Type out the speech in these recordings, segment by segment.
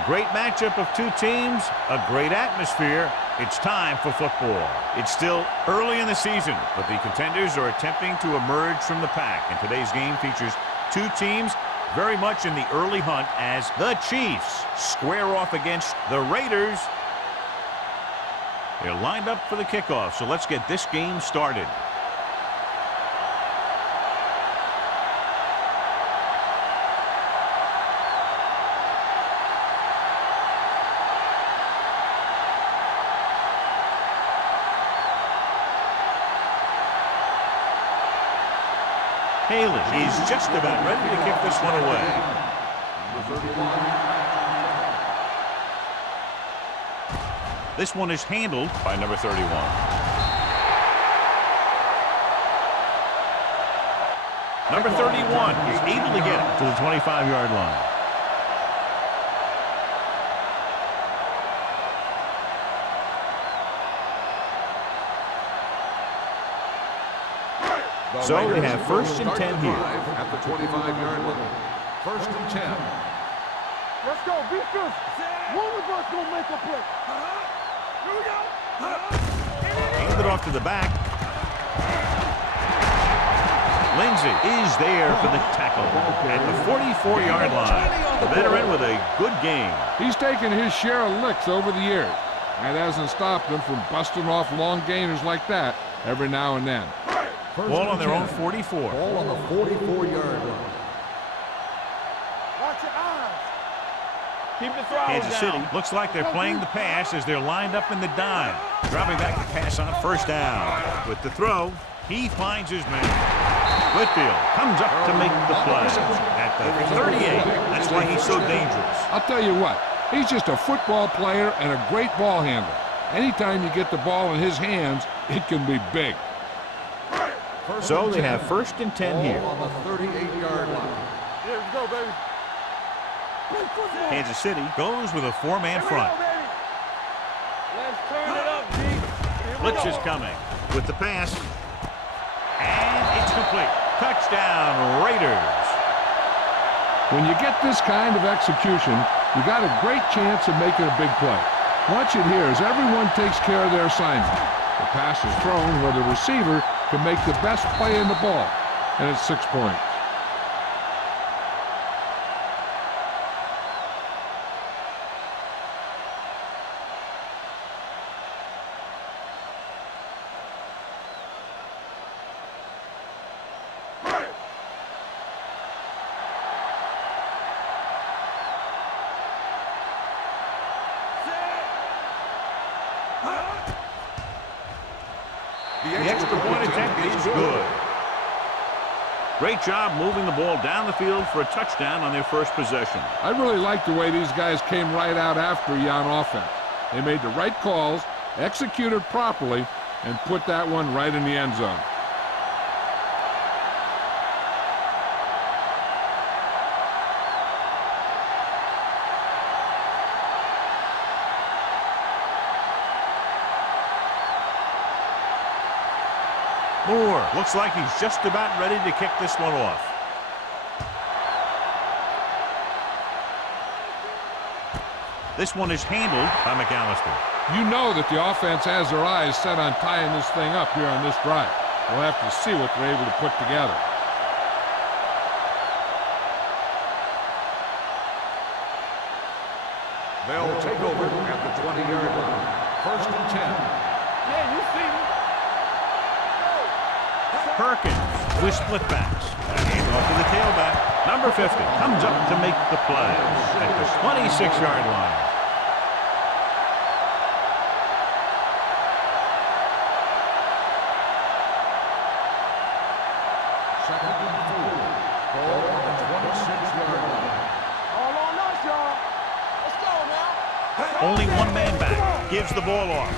A great matchup of two teams, a great atmosphere. It's time for football. It's still early in the season, but the contenders are attempting to emerge from the pack. And today's game features two teams very much in the early hunt as the Chiefs square off against the Raiders. They're lined up for the kickoff, so let's get this game started. Haley is just about ready to kick this one away. This one is handled by number 31. Number 31 is able to get it to the 25-yard line. So they have first and 10 here. At the 25-yard line. First and 10. Let's go, defense. One of us gonna make a play. Here we go. Hand it off to the back. Lindsey is there for the tackle at the 44-yard line. The veteran with a good game. He's taken his share of licks over the years. That hasn't stopped him from busting off long gainers like that every now and then. Ball on their own 44. Ball on the 44-yard line. Watch your eyes. Keep the throw Kansas City looks like they're playing the pass as they're lined up in the dime. Dropping back the pass on first down. With the throw, he finds his man. Whitfield comes up to make the play at the 38. That's why he's so dangerous. I'll tell you what, he's just a football player and a great ball handler. Anytime you get the ball in his hands, it can be big. So they have first and 10 here. On the 38-yard line. Here we go, baby. Play football. Kansas City goes with a four-man front. Let's turn it up, G. Blitz is coming with the pass. And it's complete. Touchdown, Raiders. When you get this kind of execution, you got a great chance of making a big play. Watch it here as everyone takes care of their assignment. The pass is thrown where the receiver can make the best play in the ball, and it's 6 points. The extra point attempt is good. Great job moving the ball down the field for a touchdown on their first possession. I really like the way these guys came right out after you on offense. They made the right calls, executed properly, and put that one right in the end zone. Moore looks like he's just about ready to kick this one off. This one is handled by McAllister. You know that the offense has their eyes set on tying this thing up here on this drive. We'll have to see what they're able to put together. They'll take over at the 20-yard line. First and 10. Yeah, you see me. Perkins with split backs. Hand off to the tailback. Number 50 comes up to make the play at the 26-yard line. Second and 4. Ball on the 26-yard line. All on us, y'all. Let's go now. Only one man back. Gives the ball off.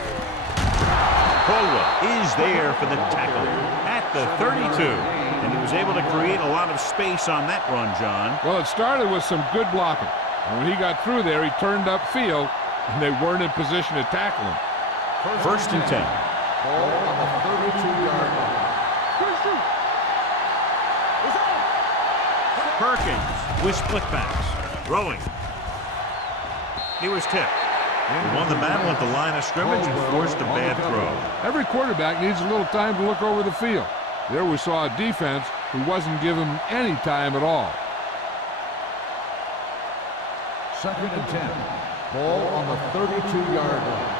Caldwell is there for the tackle at the 32. And he was able to create a lot of space on that run, John. Well, it started with some good blocking. And when he got through there, he turned upfield, and they weren't in position to tackle him. First and 10. Ball on the 32-yard line. Perkins with split backs. Throwing. He was tipped. He won the battle at the line of scrimmage and forced a bad throw. Every quarterback needs a little time to look over the field. There we saw a defense who wasn't given any time at all. 2nd and 10. Ball on the 32-yard line.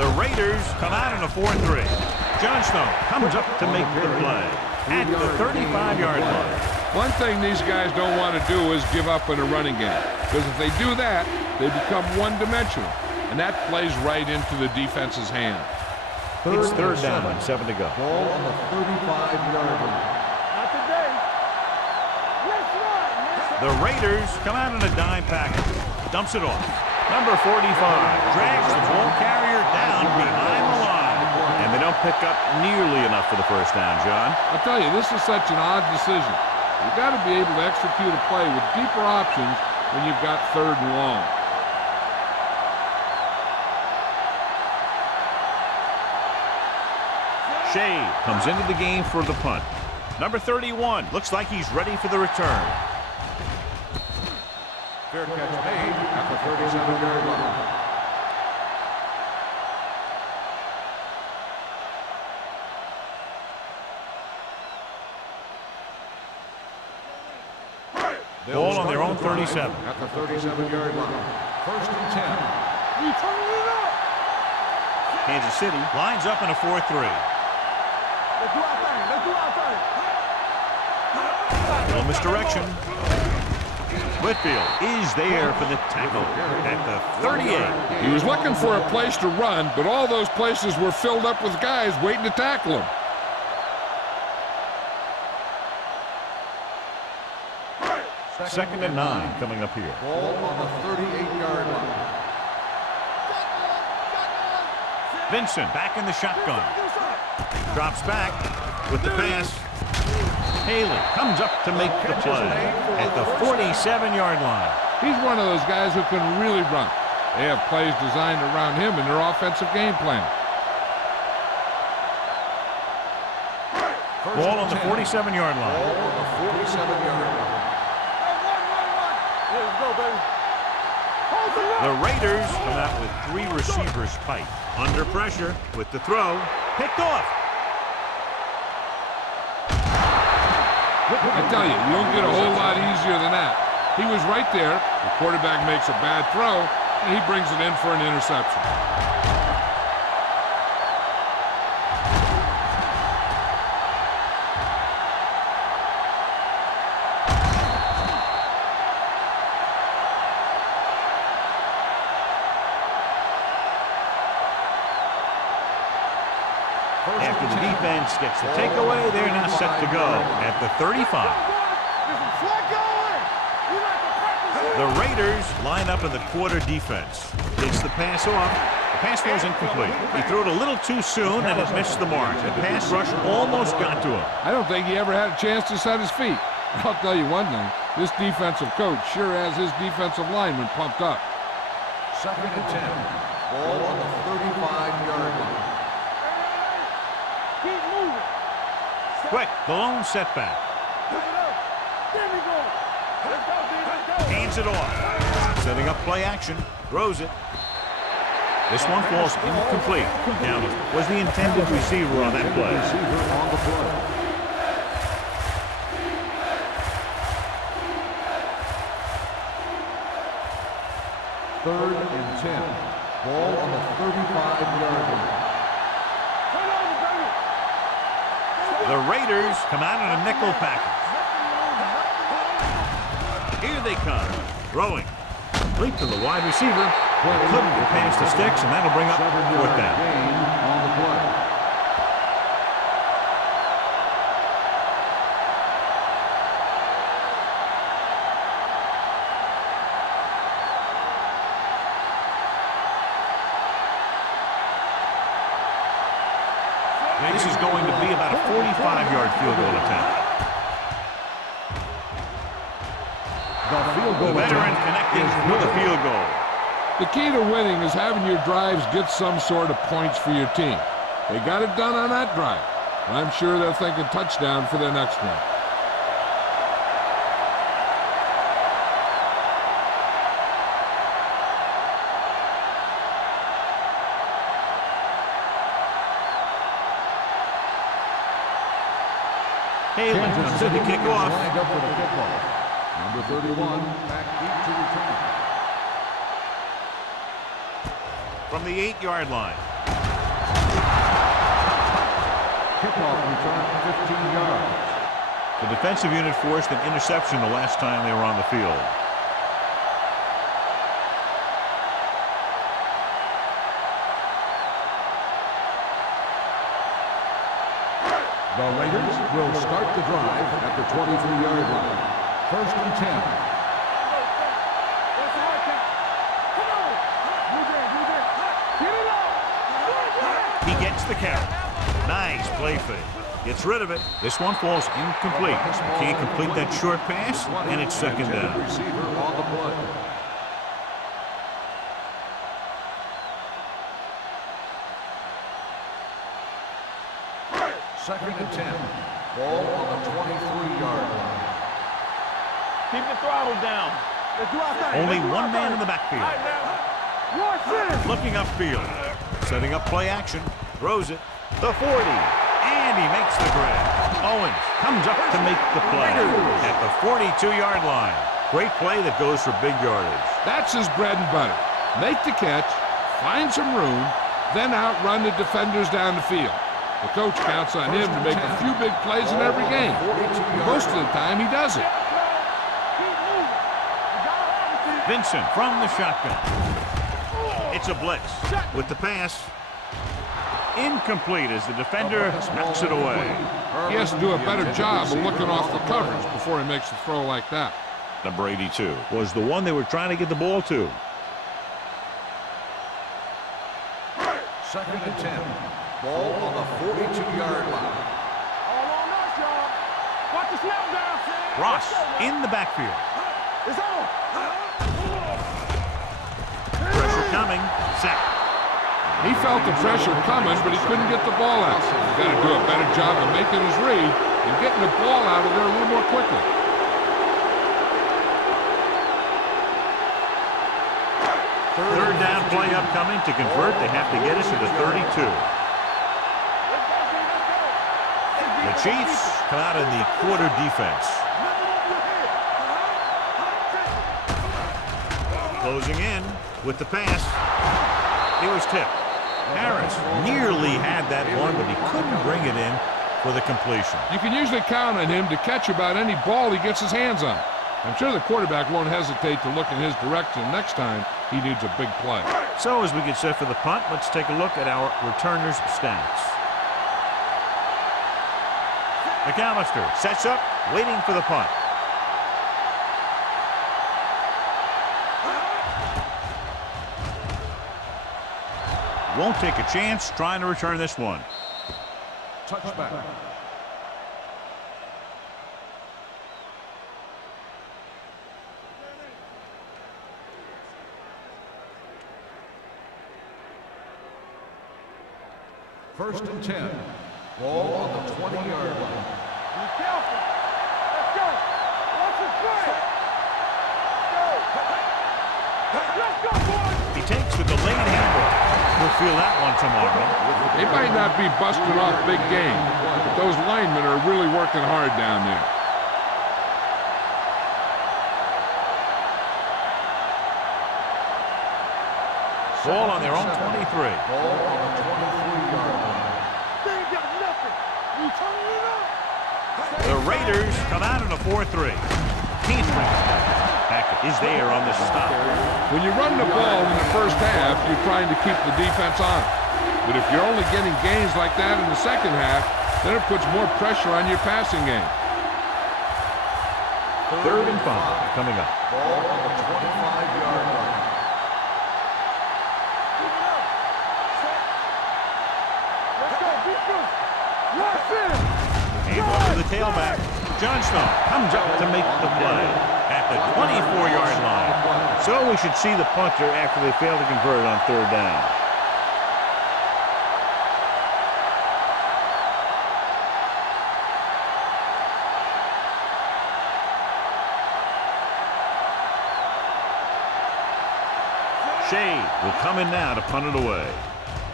The Raiders come out in a 4-3. Johnstone comes up to make the play at the 35-yard line. One thing these guys don't want to do is give up in a running game, because if they do that, they become one-dimensional, and that plays right into the defense's hand. It's 3rd down and 7 to go. Ball on the 35-yard line. Not today. Let's run, man. The Raiders come out in a dime package. Dumps it off. Number 45 drags the ball carrier down behind the line. And they don't pick up nearly enough for the first down, John. I'll tell you, this is such an odd decision. You've got to be able to execute a play with deeper options when you've got 3rd and long. Shea comes into the game for the punt. Number 31 looks like he's ready for the return. Fair catch made at the 37-yard line. Ball on their own 37. At the 37-yard line. 1st and 10. We turning it up. Kansas City lines up in a 4-3. Let's do our thing. Let's do our thing. Little misdirection. Whitfield is there for the tackle at the 38. He was looking for a place to run, but all those places were filled up with guys waiting to tackle him. Second and 9 coming up here. Ball on the 38-yard line. Vincent back in the shotgun. Drops back with the pass. Haley comes up to make the play at the 47-yard line. He's one of those guys who can really run. They have plays designed around him in their offensive game plan. Ball on the 47-yard line. Ball on the 47-yard line. Let's go, baby. The Raiders come out with 3 receivers tight. Under pressure with the throw. Picked off. I tell you, you don't get a whole lot easier than that. He was right there. The quarterback makes a bad throw, and he brings it in for an interception. After the defense gets the takeaway, they're now set to go at the 35. The Raiders line up in the quarter defense. Takes the pass off. The pass was incomplete. He threw it a little too soon, and it missed the mark. The pass rush almost got to him. I don't think he ever had a chance to set his feet. I'll tell you one thing. This defensive coach sure has his defensive lineman pumped up. 2nd and 10. Ball on the 35-yard line. Keep moving. Quick, the lone setback. There we go. Let's go, dude. Let's go. Hands it off. Setting up play action. Throws it. This one falls incomplete. Now, was the intended receiver on that play? Receiver on the play. Third and 10. Ball on the 35-yard line. Turn over, baby. The Raiders come out in a nickel package. Here they come. Throwing. Leap to the wide receiver. Couldn't get past the sticks, and that'll bring up 4th down. Gain on the play. This is going to be about a 45-yard field goal attempt. The field goal The veteran connecting with a field goal. The key to winning is having your drives get some sort of points for your team. They got it done on that drive. And I'm sure they're thinking touchdown for their next one. Haley set the kickoff. Lined up for the kickoff. Number 31, back deep to return. From the 8-yard line. Kickoff return 15 yards. The defensive unit forced an interception the last time they were on the field. The Raiders will start the drive at the 23-yard line. First and 10. He gets the carry. Nice play fake. Gets rid of it. This one falls incomplete. Can't complete that short pass, and it's second down. Receiver on the play. Second and 10. Ball on the 23-yard line. Keep the throttle down. Only one man in the backfield. Looking upfield. Setting up play action. Throws it. The 40. And he makes the grab. Owens comes up to make the play at the 42-yard line. Great play that goes for big yardage. That's his bread and butter. Make the catch, find some room, then outrun the defenders down the field. The coach counts on him to make a few big plays in every game. Most of the time, he does it. Vincent from the shotgun. It's a blitz with the pass. Incomplete as the defender knocks it away. He has to do a better job of looking off the coverage before he makes a throw like that. Number 82 was the one they were trying to get the ball to. Second and 10. Ball on the 42-yard line. Watch the snap down. Ross in the backfield. It's on. Pressure coming. Sack. He felt the pressure coming, but he couldn't get the ball out. He's got to do a better job of making his read and getting the ball out of there a little more quickly. Third down play upcoming. To convert, they have to get us to the 32. The Chiefs come out in the quarter defense. Closing in with the pass. He was tipped. Harris nearly had that one, but he couldn't bring it in for the completion. You can usually count on him to catch about any ball he gets his hands on. I'm sure the quarterback won't hesitate to look in his direction next time he needs a big play. So as we get set for the punt, let's take a look at our returners' stats. McAllister sets up, waiting for the punt. Won't take a chance trying to return this one. Touchback. First and 10. Ball on the 20-yard line. Be careful. Let's go. Watch the play. Let's go, boys. He takes the delayed handball. We'll feel that one tomorrow. They might not be busting off big game, but those linemen are really working hard down there. Ball on their own 23. Ball on the 23-yard line. They ain't got nothing. You turning it up? The Raiders come out in a 4-3. Can't bring it back. Hackett is there on the stop. When you run the ball in the first half, you're trying to keep the defense on it. But if you're only getting gains like that in the second half, then it puts more pressure on your passing game. Third and 5 coming up. Ball on the 25-yard line. Let's go. Be good. Yes, in. Hand off to the tailback. Johnstone comes up to make the play at the 24-yard line. So we should see the punter after they fail to convert on third down. Shea will come in now to punt it away.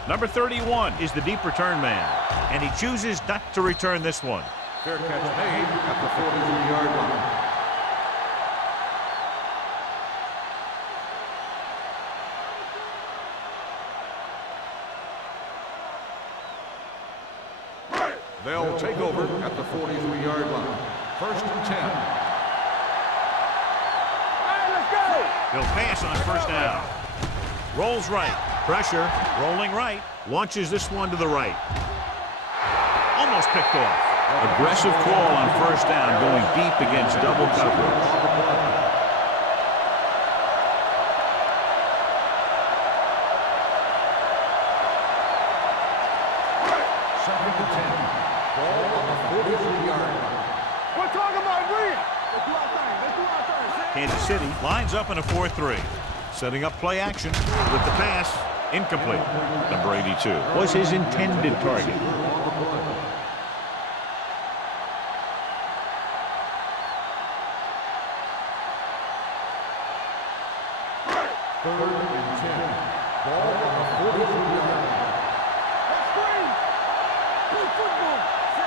Number 31 is the deep return man, and he chooses not to return this one. Fair catch made at the 43-yard line. They'll take over at the 43-yard line. First and 10. He'll pass on first down. Rolls right. Pressure. Rolling right. Launches this one to the right. Almost picked off. Aggressive call on first down, going deep against double coverage. Second and 10. Ball on the 43-yard line. We're talking about winning. Let's do our thing. Let's do our thing. Kansas City lines up in a 4-3. Setting up play action with the pass. Incomplete. Number 82 was his intended target. Third and 10. Ball on the 43-yard line.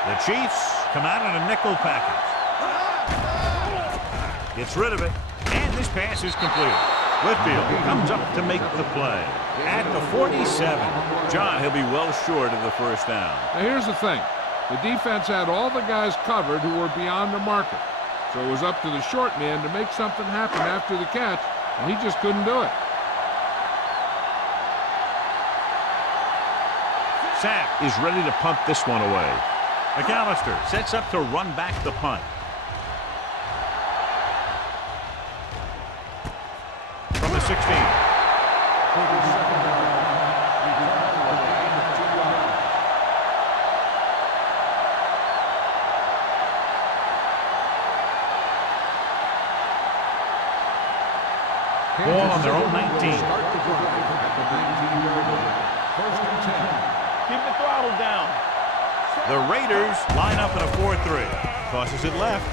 The Chiefs come out in a nickel package. Gets rid of it, and this pass is completed. Whitfield comes up to make the play at the 47. John, he'll be well short of the first down. Now here's the thing. The defense had all the guys covered who were beyond the marker. So it was up to the short man to make something happen after the catch, and he just couldn't do it. Sapp is ready to punt this one away. McAllister sets up to run back the punt. From the 16. Ball on their own 19. Start the drive at the 19-yard line. First and 10. Keep the throttle down. The Raiders line up in a 4-3. Tosses it left.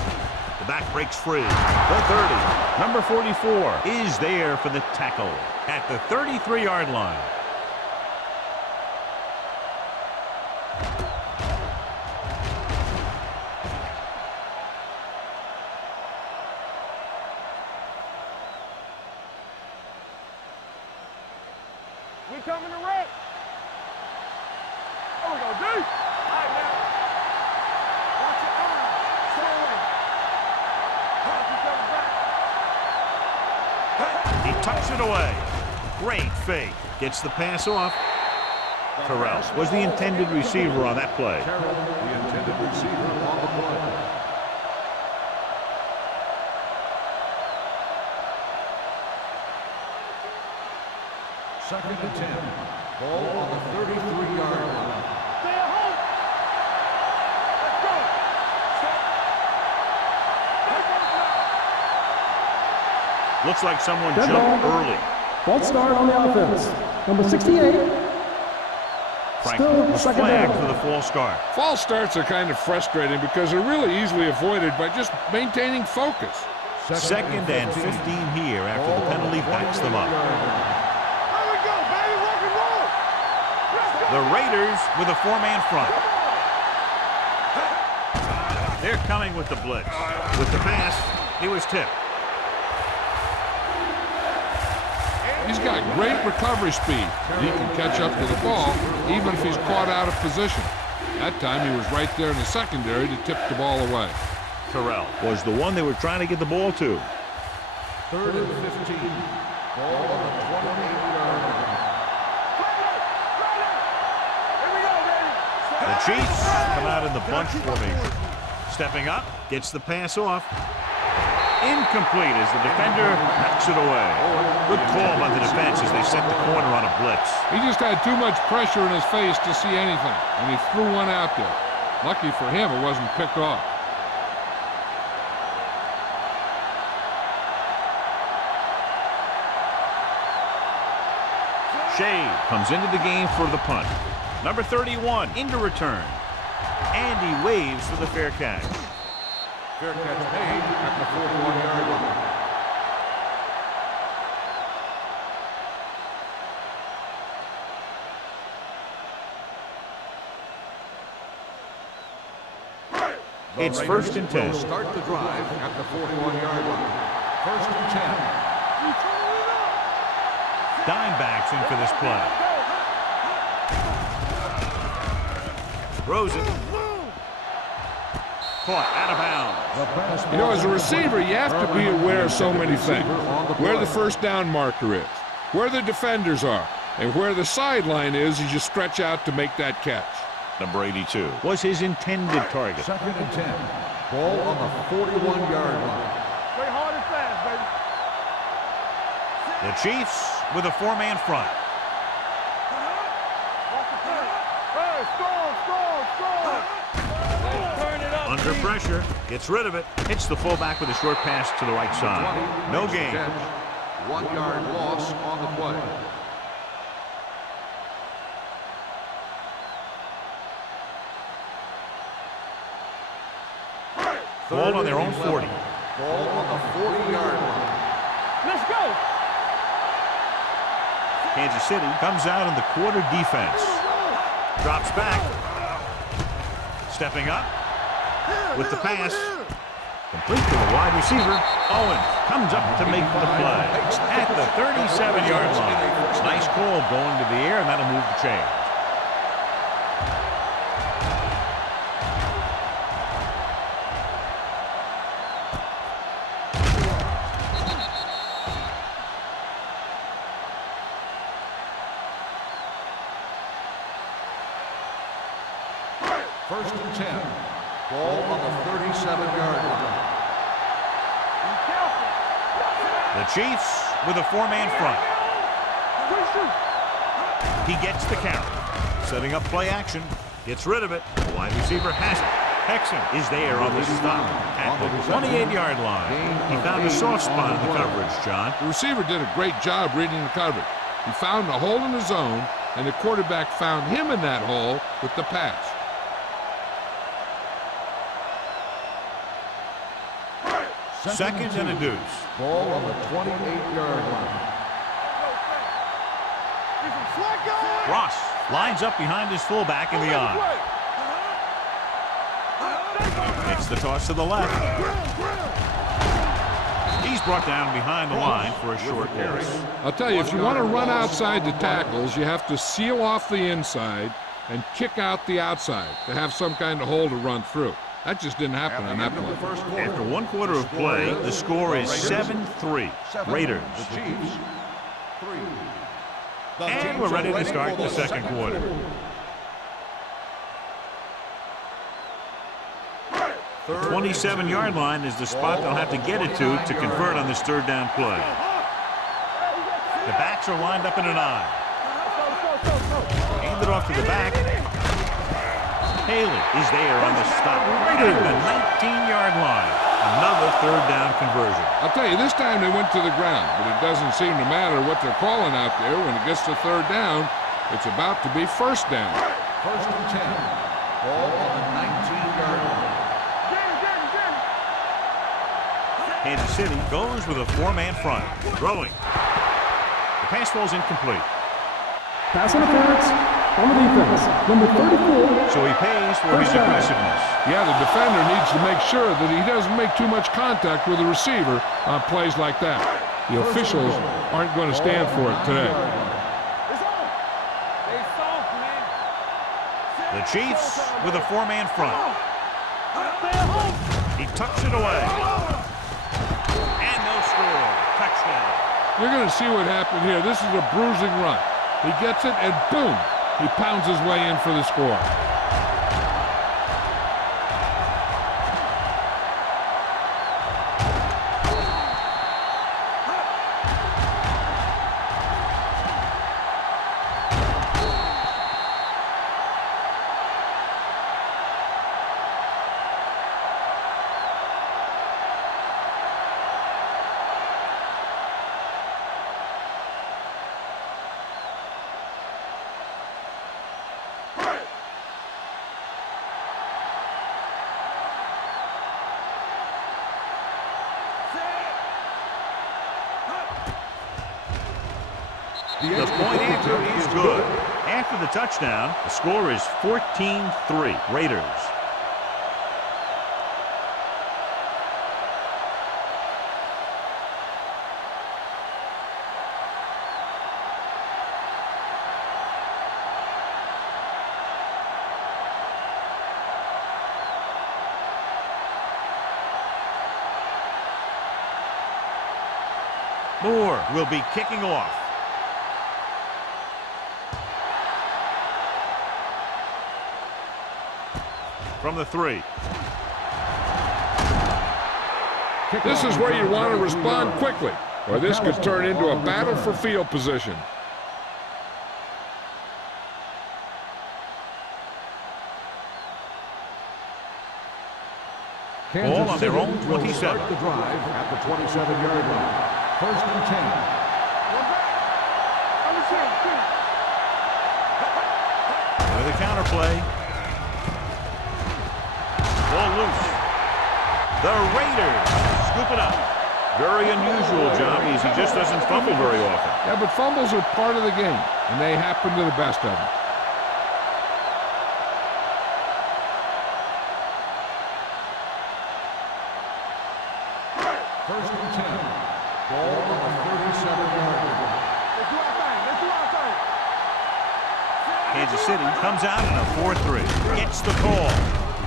The back breaks free. The 30. Number 44 is there for the tackle at the 33-yard line. We coming to wreck. There we go, D. All right, now. Watch your eyes. Stay away. Watch you coming back. He tucks it away. Great fake. Gets the pass off. Terrell was the intended receiver on that play. Terrell, the intended receiver on the play. Second and 10. Ball on the 33-yard line. Stay at home. Let's go. Step. Looks like someone Dead jumped ball. early. False start on the offense. Number 68. Franklin Still was second flagged down. for the false start. False starts are kind of frustrating because they're really easily avoided by just maintaining focus. Second and 15 here after the penalty backs them up. There we go, baby. Rock and roll. Let's go. The Raiders with a four-man front. They're coming with the blitz. With the pass, he was tipped. He's got great recovery speed. He can catch up to the ball even if he's caught out of position. That time he was right there in the secondary to tip the ball away. Terrell was the one they were trying to get the ball to. Third and 15. Ball on the 28-yard line. Here we go, baby. The Chiefs come out in the bunch formation. Stepping up, gets the pass off. Incomplete as the defender knocks it away. Good call by the defense as they set the corner on a blitz. He just had too much pressure in his face to see anything, and he threw one out there. Lucky for him, it wasn't picked off. Shea comes into the game for the punt. Number 31 into return. And he waves for the fair catch. Fair catch made at the 41-yard line. It's 1st and 10. Will start the drive at the 41-yard line. 1st and 10. Dime backs in for this play. Throws it. Caught out of bounds. You know, as a receiver, you have to be aware of so many things. Where the first down marker is, where the defenders are, and where the sideline is as you stretch out to make that catch. Number 82 was his intended target. 2nd and 10. Ball on the 41-yard line. Play hard and fast, baby. The Chiefs with a 4-man front. Hey, strong. Turn it up. Under pressure, gets rid of it. Hits the fullback with a short pass to the right side. No gain. 1-yard loss on the play. Ball on their own 40. Ball on the 40-yard line. Let's go. Kansas City comes out in the quarter defense. Drops back. Stepping up with the pass. Complete to the wide receiver. Owens comes up to make the play at the 37-yard line. Nice call going to the air, and that'll move the chain. First and 10. Ball on the 37-yard line. The Chiefs with a 4-man front. He gets the carry. Setting up play action. Gets rid of it. The wide receiver has it. Hexon is there on the stop at the 28-yard line. He found a soft spot in the coverage, John. The receiver did a great job reading the coverage. He found a hole in the zone, and the quarterback found him in that hole with the pass. Second and a deuce. Ball on the 28-yard line. Ross lines up behind his fullback in the eye. Makes the toss to the left. He's brought down behind the line for a short loss. I'll tell you, if you want to run outside the tackles, you have to seal off the inside and kick out the outside to have some kind of hole to run through. That just didn't happen on that play. After 1 quarter of play, the score is 7-3. Raiders. The Chiefs, 3. And we're ready to start the second quarter. The 27-yard line is the spot they'll have to get it to convert on this third down play. The backs are lined up in an eye. Hand it off to the back. Haley is there on the stop at the 19-yard line. Another third down conversion. I'll tell you, this time they went to the ground, but it doesn't seem to matter what they're calling out there. When it gets to third down, it's about to be first down. First and 10. Ball on the 19-yard line. Kansas City goes with a 4-man front. Throwing. The pass falls incomplete. Pass interference on the defense. Number 34. So he pays for his aggressiveness. Yeah, the defender needs to make sure that he doesn't make too much contact with the receiver on plays like that. The officials aren't going to stand for it today. The Chiefs with a 4-man front. He tucks it away. And no score. Touchdown. You're going to see what happened here. This is a bruising run. He gets it, and boom, he pounds his way in for the score. The point after is good. After the touchdown, the score is 14-3. Raiders. Moore will be kicking off. From the 3. This is where you want to respond quickly, or this could turn into a battle for field position. Ball on their own 27. Start the drive at the 27-yard line. First and 10. With a counter play. Ball loose. The Raiders scoop it up. Very unusual job, as he just doesn't fumble very often. Yeah, but fumbles are part of the game, and they happen to the best of them. First and 10. Ball on the 37-yard line. Kansas City comes out in a 4-3. Gets the call.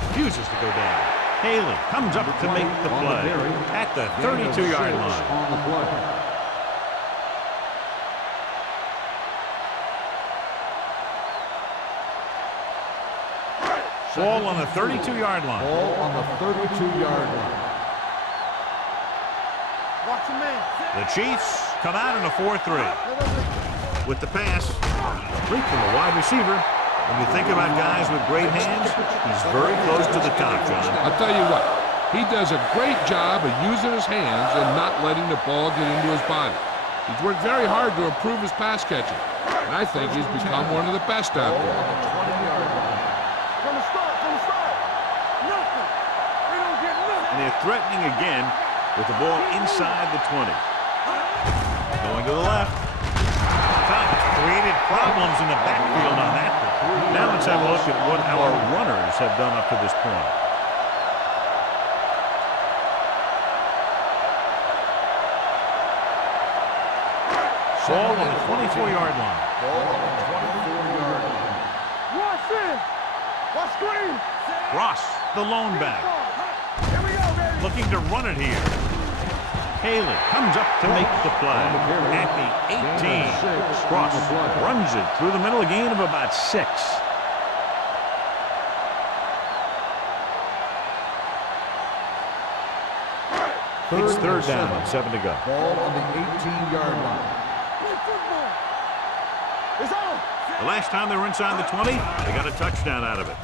Refuses to go down. Haley comes up to make the play at the 32-yard line. On the play. Ball on the 32-yard line. Ball on the 32-yard line. Watch him in. The Chiefs come out in a 4-3. With the pass, complete from the wide receiver. When you think about guys with great hands, he's very close to the top, John. I'll tell you what, he does a great job of using his hands and not letting the ball get into his body. He's worked very hard to improve his pass catching, and I think he's become one of the best out there. From the start. Nothing. We don't get nothing. And they're threatening again with the ball inside the 20. Going to the left. Created problems in the backfield on that one. Now let's have a look at what our runners have done up to this point. Ball on the 24-yard line. Ball on the 24-yard line. Watch in. Watch screen. Ross, the lone back. Here we go, baby. Looking to run it here. Haley comes up to make the play at the 18. Ross runs it through the middle, a gain of about 6. It's third down and 7 to go. Ball on the 18-yard line. Play football. It's on. The last time they were inside the 20, they got a touchdown out of it.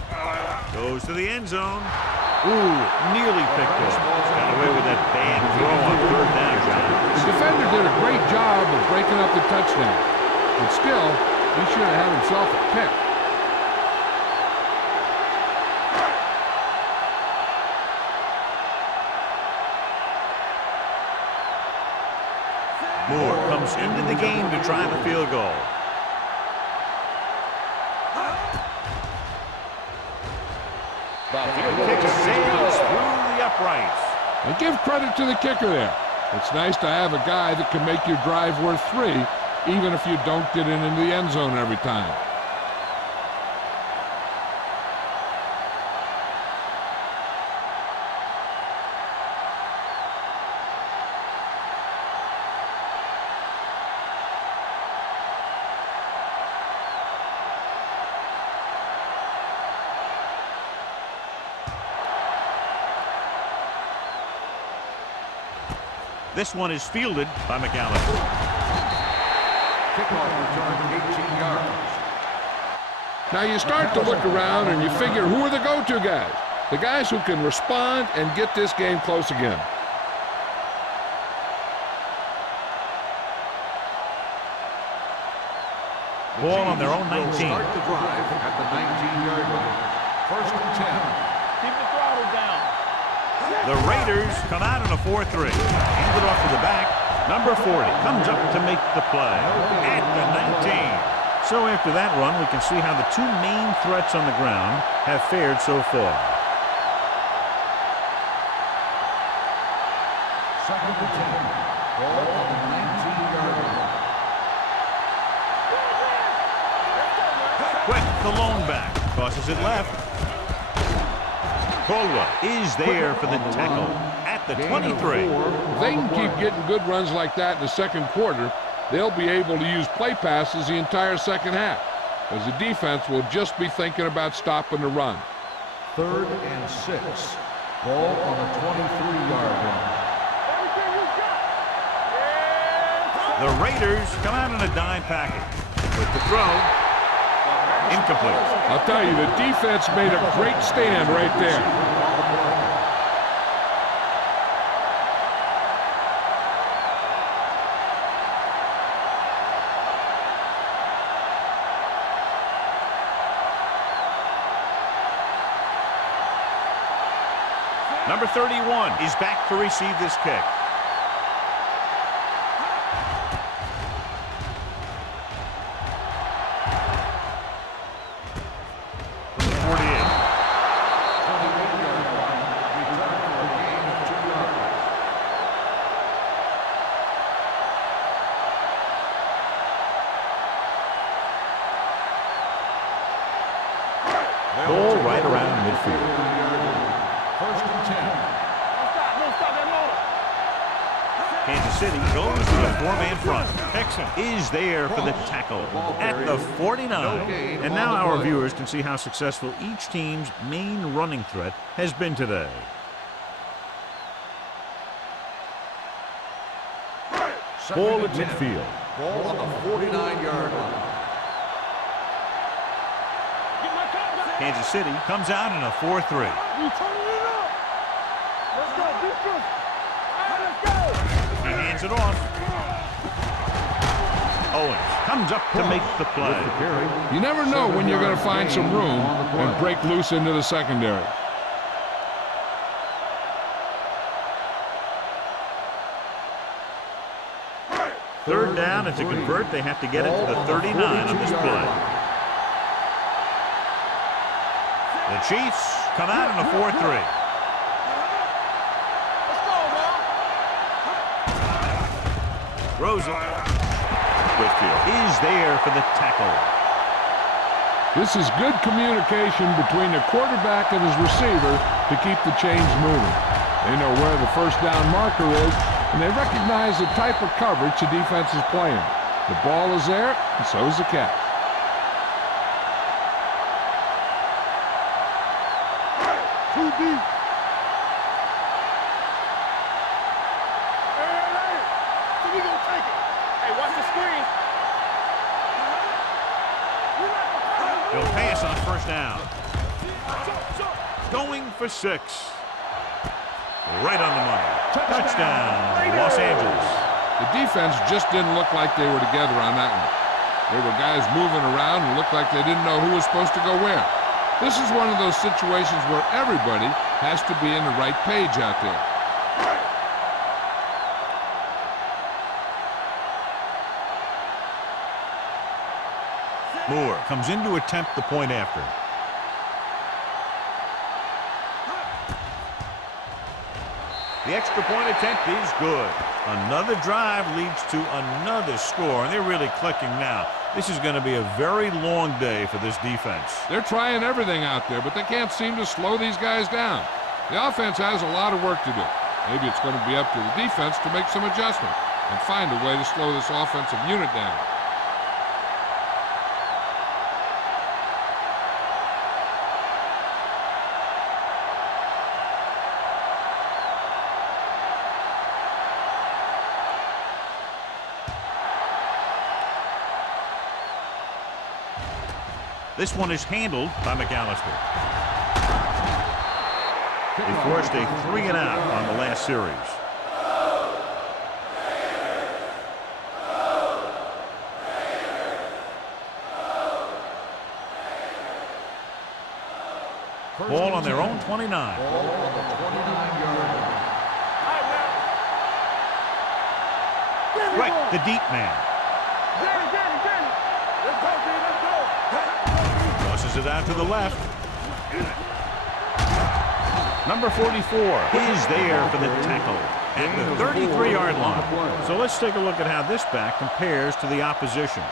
Goes to the end zone. Ooh, nearly picked off. Got away with that bad throw on third down, John. The defender did a great job of breaking up the touchdown, but still, he should have had himself a pick. Moore comes into the game to try the field goal. The field kick sails through the uprights. And give credit to the kicker there. It's nice to have a guy that can make your drive worth 3, even if you don't get into the end zone every time. This one is fielded by McAllister. Kickoff return 18 yards. Now you start to look around and you figure, who are the go-to guys? The guys who can respond and get this game close again. Ball on their own 19. Start the drive at the 19-yard line. First and 10. Keep the throttle down. The Raiders come out in a 4-3. Handed off to the back. Number 40 comes up to make the play at the 19. So after that run, we can see how the two main threats on the ground have fared so far. Second and 10. Ball on the 19-yard line. Quick, the lone back. Tosses it left. Caldwell is there for the tackle at the 23. If they can keep getting good runs like that in the second quarter, they'll be able to use play passes the entire second half, as the defense will just be thinking about stopping the run. 3rd and 6. Ball on the 23-yard line. The Raiders come out in a dime package. With the throw, incomplete. I'll tell you, the defense made a great stand right there. Number 31 is back to receive this kick. Ball right around midfield. 1st and 10. Kansas City goes to the 4-man front. Texan is there for the tackle at the 49. And now our viewers can see how successful each team's main running threat has been today. Ball at midfield. Ball on the 49-yard line. Kansas City comes out in a 4-3. He hands it off. Owens comes up to make the play. You never know when you're going to find some room and break loose into the secondary. Third down, and to convert, they have to get it to the 39 on this play. The Chiefs come out in a 4-3. Throws it. Whitfield is there for the tackle. This is good communication between the quarterback and his receiver to keep the chains moving. They know where the first down marker is, and they recognize the type of coverage the defense is playing. The ball is there, and so is the catch. Too deep. So we gonna take it. Hey, watch the screen. He'll pass on first down. Going for 6. Right on the money. Touchdown, Los Angeles. The defense just didn't look like they were together on that one. There were guys moving around and looked like they didn't know who was supposed to go where. This is one of those situations where everybody has to be in the right page out there. Moore comes in to attempt the point after. The extra point attempt is good. Another drive leads to another score, and they're really clicking now. This is going to be a very long day for this defense. They're trying everything out there, but they can't seem to slow these guys down. The offense has a lot of work to do. Maybe it's going to be up to the defense to make some adjustment and find a way to slow this offensive unit down. This one is handled by McAllister. They forced a 3-and-out on the last series. Ball on their own 29. Ball on the 29-yard line. Right, the deep man. Tosses it out to the left. Number 44 is there for the tackle at the 33-yard line. So let's take a look at how this back compares to the opposition.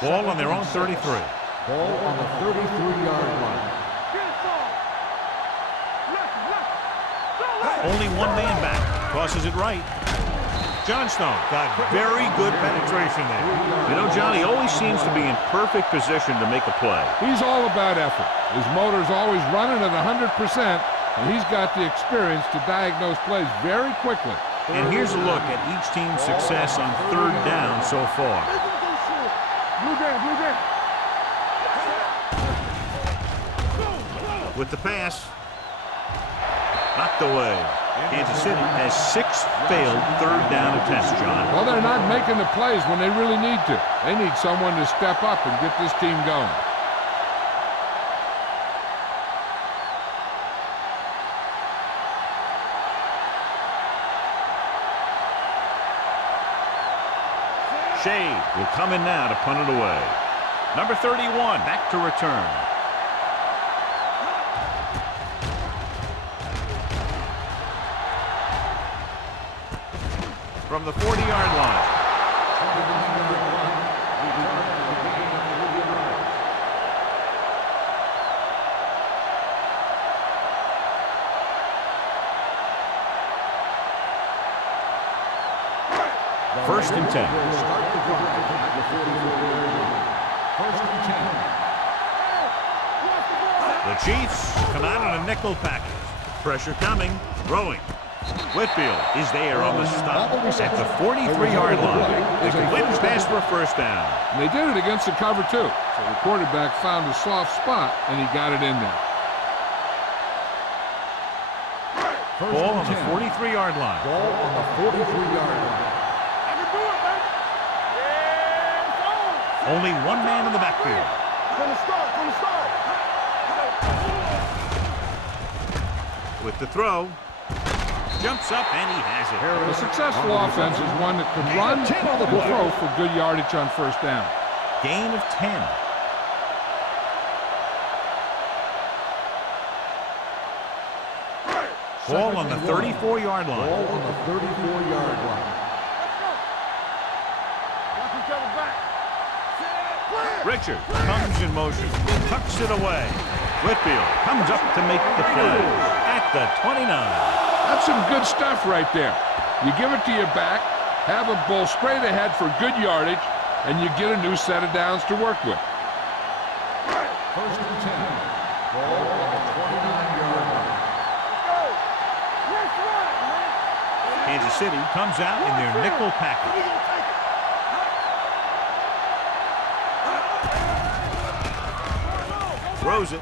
Ball on their own 33. Ball on the 33-yard line. Only one man back. Tosses it right. Johnstone got very good penetration there. You know, John, he always seems to be in perfect position to make a play. He's all about effort. His motor's always running at 100%, and he's got the experience to diagnose plays very quickly. And here's a look at each team's success on third down so far. With the pass, knocked away. Kansas City has 6 failed third down attempts, John. Well, they're not making the plays when they really need to. They need someone to step up and get this team going. Shea will come in now to punt it away. Number 31 back to return. From the 40-yard line. First and 10. Start the drive at the 44-yard line. First and 10. The Chiefs come out on a nickel package. Pressure coming. Throwing. Whitfield is there on the stop at the 43-yard line. They complete the pass for a first down. And they did it against the cover, too. So the quarterback found a soft spot, and he got it in there. Ball on the 43-yard line. Ball on the 43-yard line. Only one man in the backfield. From the start. With the throw. Jumps up and he has it. A successful offense is one that can run or throw for good yardage on first down. Gain of 10. Ball on the 34-yard line. Ball on the 34-yard line. Richard comes in motion, tucks it away. Whitfield comes up to make the play at the 29. That's some good stuff right there. You give it to your back, have a bull straight ahead for good yardage, and you get a new set of downs to work with. First and 10. Ball on the 29-yard line. Kansas City comes out in their nickel package. Throws it.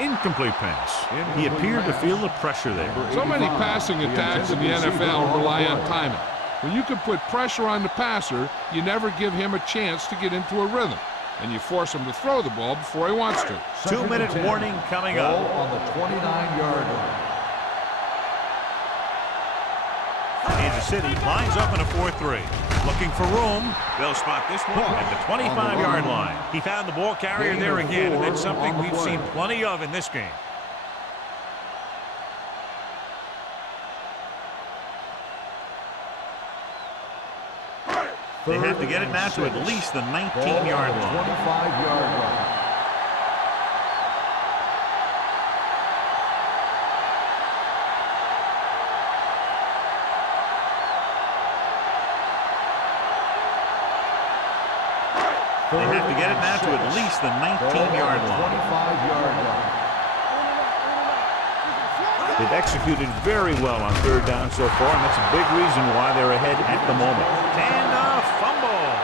Incomplete pass. He appeared to feel the pressure there. So many passing attacks in the NFL rely on timing. When you can put pressure on the passer, you never give him a chance to get into a rhythm, and you force him to throw the ball before he wants to. 2-minute warning coming Ball up. on the 29-yard line. Kansas City lines up in a 4-3. Looking for room. They'll spot this one at the 25-yard line. He found the ball carrier there again, and that's something we've seen plenty of in this game. They have to get it now to at least the 19-yard line. 25-yard line. They have to get it now to at least the 19-yard line. 25-yard line. They've executed very well on third down so far, and that's a big reason why they're ahead at the moment. And a fumble.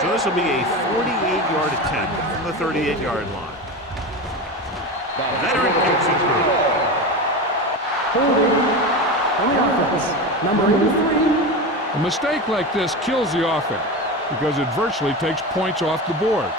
So this will be a 48-yard attempt from the 38-yard line. Veteran kicks it through. Holding on the offense. Number 83. A mistake like this kills the offense because it virtually takes points off the board.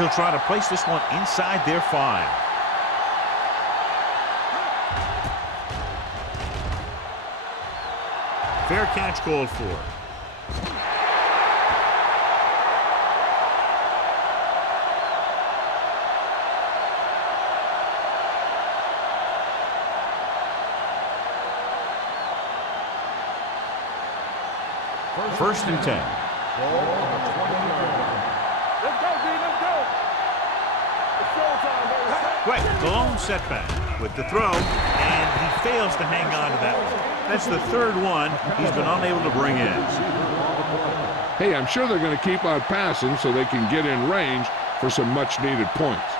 He'll try to place this one inside their 5. Fair catch called for. First and 10. Let's go, D. Let's go. It's showtime, baby. Quick, the lone setback with the throw, and he fails to hang on to that one. That's the third one he's been unable to bring in. Hey, I'm sure they're going to keep on passing so they can get in range for some much-needed points.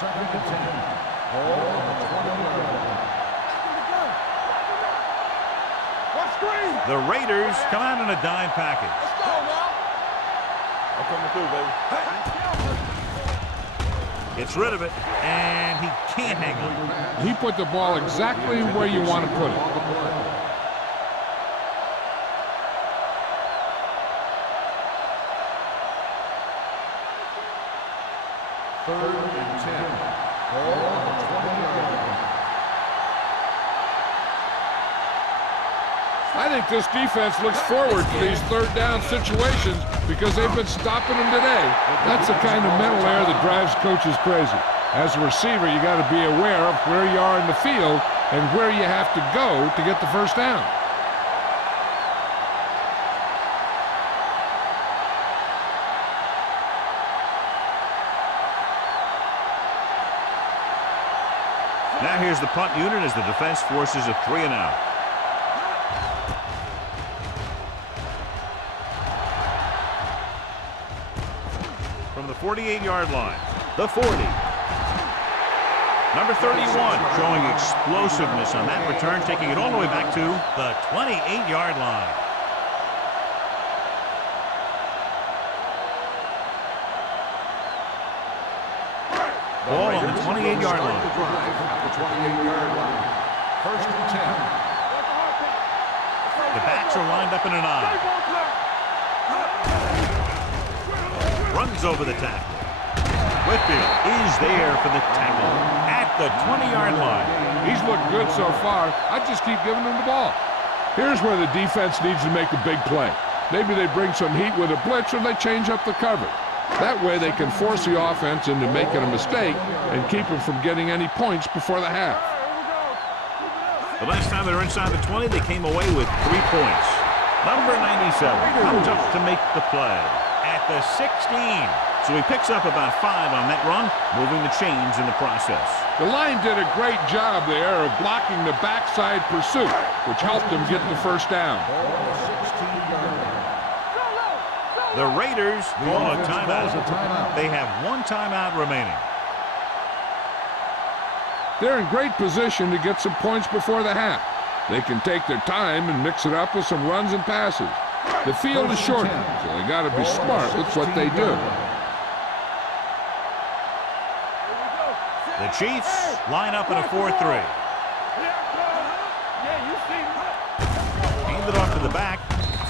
Second and 10. Ball on the 20-yard line. The Raiders come out in a dime package. Let's go now. I'm coming through, baby. Gets rid of it, and he can't hang on. He put the ball exactly where you want to put it. Third and 10. Ball on the 20-yard line. I think this defense looks forward to these third down situations because they've been stopping them today. That's the kind of mental error that drives coaches crazy. As a receiver, you got to be aware of where you are in the field and where you have to go to get the first down. Now here's the punt unit as the defense forces a 3-and-out. From the 48-yard line, the 40. Number 31 showing explosiveness on that return, taking it all the way back to the 28-yard line. Ball on the 28-yard line. The drive at the 28-yard line. First and 10. The backs are lined up in an eye. Runs over the tackle. Whitfield is there for the tackle at the 20-yard line. He's looked good so far. I just keep giving him the ball. Here's where the defense needs to make a big play. Maybe they bring some heat with a blitz or they change up the cover. That way they can force the offense into making a mistake and keep them from getting any points before the half. The last time they were inside the 20, they came away with 3 points. Number 97 comes up to make the play at the 16. So he picks up about 5 on that run, moving the chains in the process. The line did a great job there of blocking the backside pursuit, which helped them get the first down. Ball on the 16-yard line. The Raiders call a offense calls a timeout. timeout. They have 1 timeout remaining. They're in great position to get some points before the half. They can take their time and mix it up with some runs and passes. The field is short, so they got to be smart with what they do. The Chiefs line up in a 4-3. Hand it off to the back.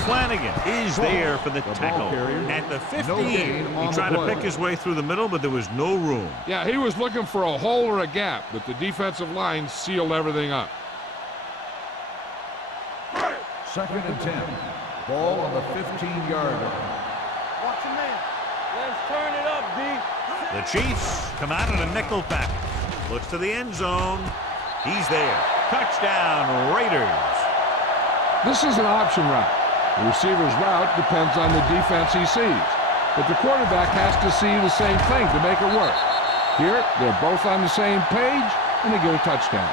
Flanagan is there for the tackle at the 15. He tried to pick his way through the middle, but there was no room. Yeah, he was looking for a hole or a gap, but the defensive line sealed everything up. Second and 10. Ball on the 15-yard line. Watch your man. Let's turn it up, D. The Chiefs come out in a nickel package. Looks to the end zone. He's there. Touchdown, Raiders. This is an option route. The receiver's route depends on the defense he sees. But the quarterback has to see the same thing to make it work. Here, they're both on the same page, and they get a touchdown.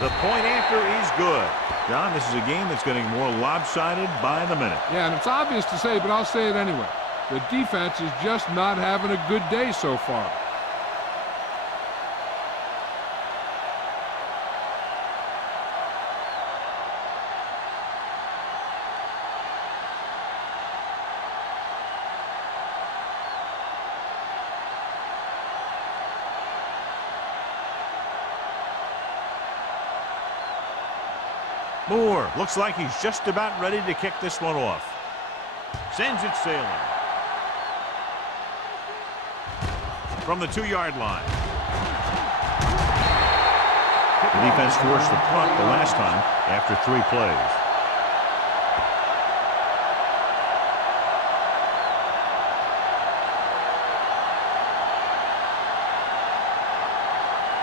The point after is good. John, this is a game that's getting more lopsided by the minute. Yeah, and it's obvious to say, but I'll say it anyway. The defense is just not having a good day so far. Moore looks like he's just about ready to kick this one off. Sends it sailing. From the 2-yard line. The defense forced the punt the last time after 3 plays.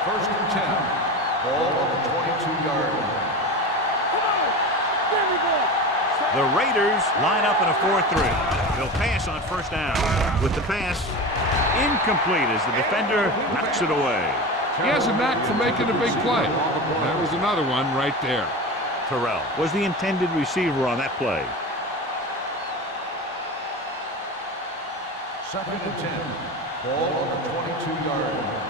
First and 10. Ball on the 22-yard line. The Raiders line up in a 4-3. They'll pass on first down. With the pass, incomplete as the defender knocks it away. He has a knack for making a big play. That was another one right there. Terrell was the intended receiver on that play. Second and 10. Ball on the 22-yard line.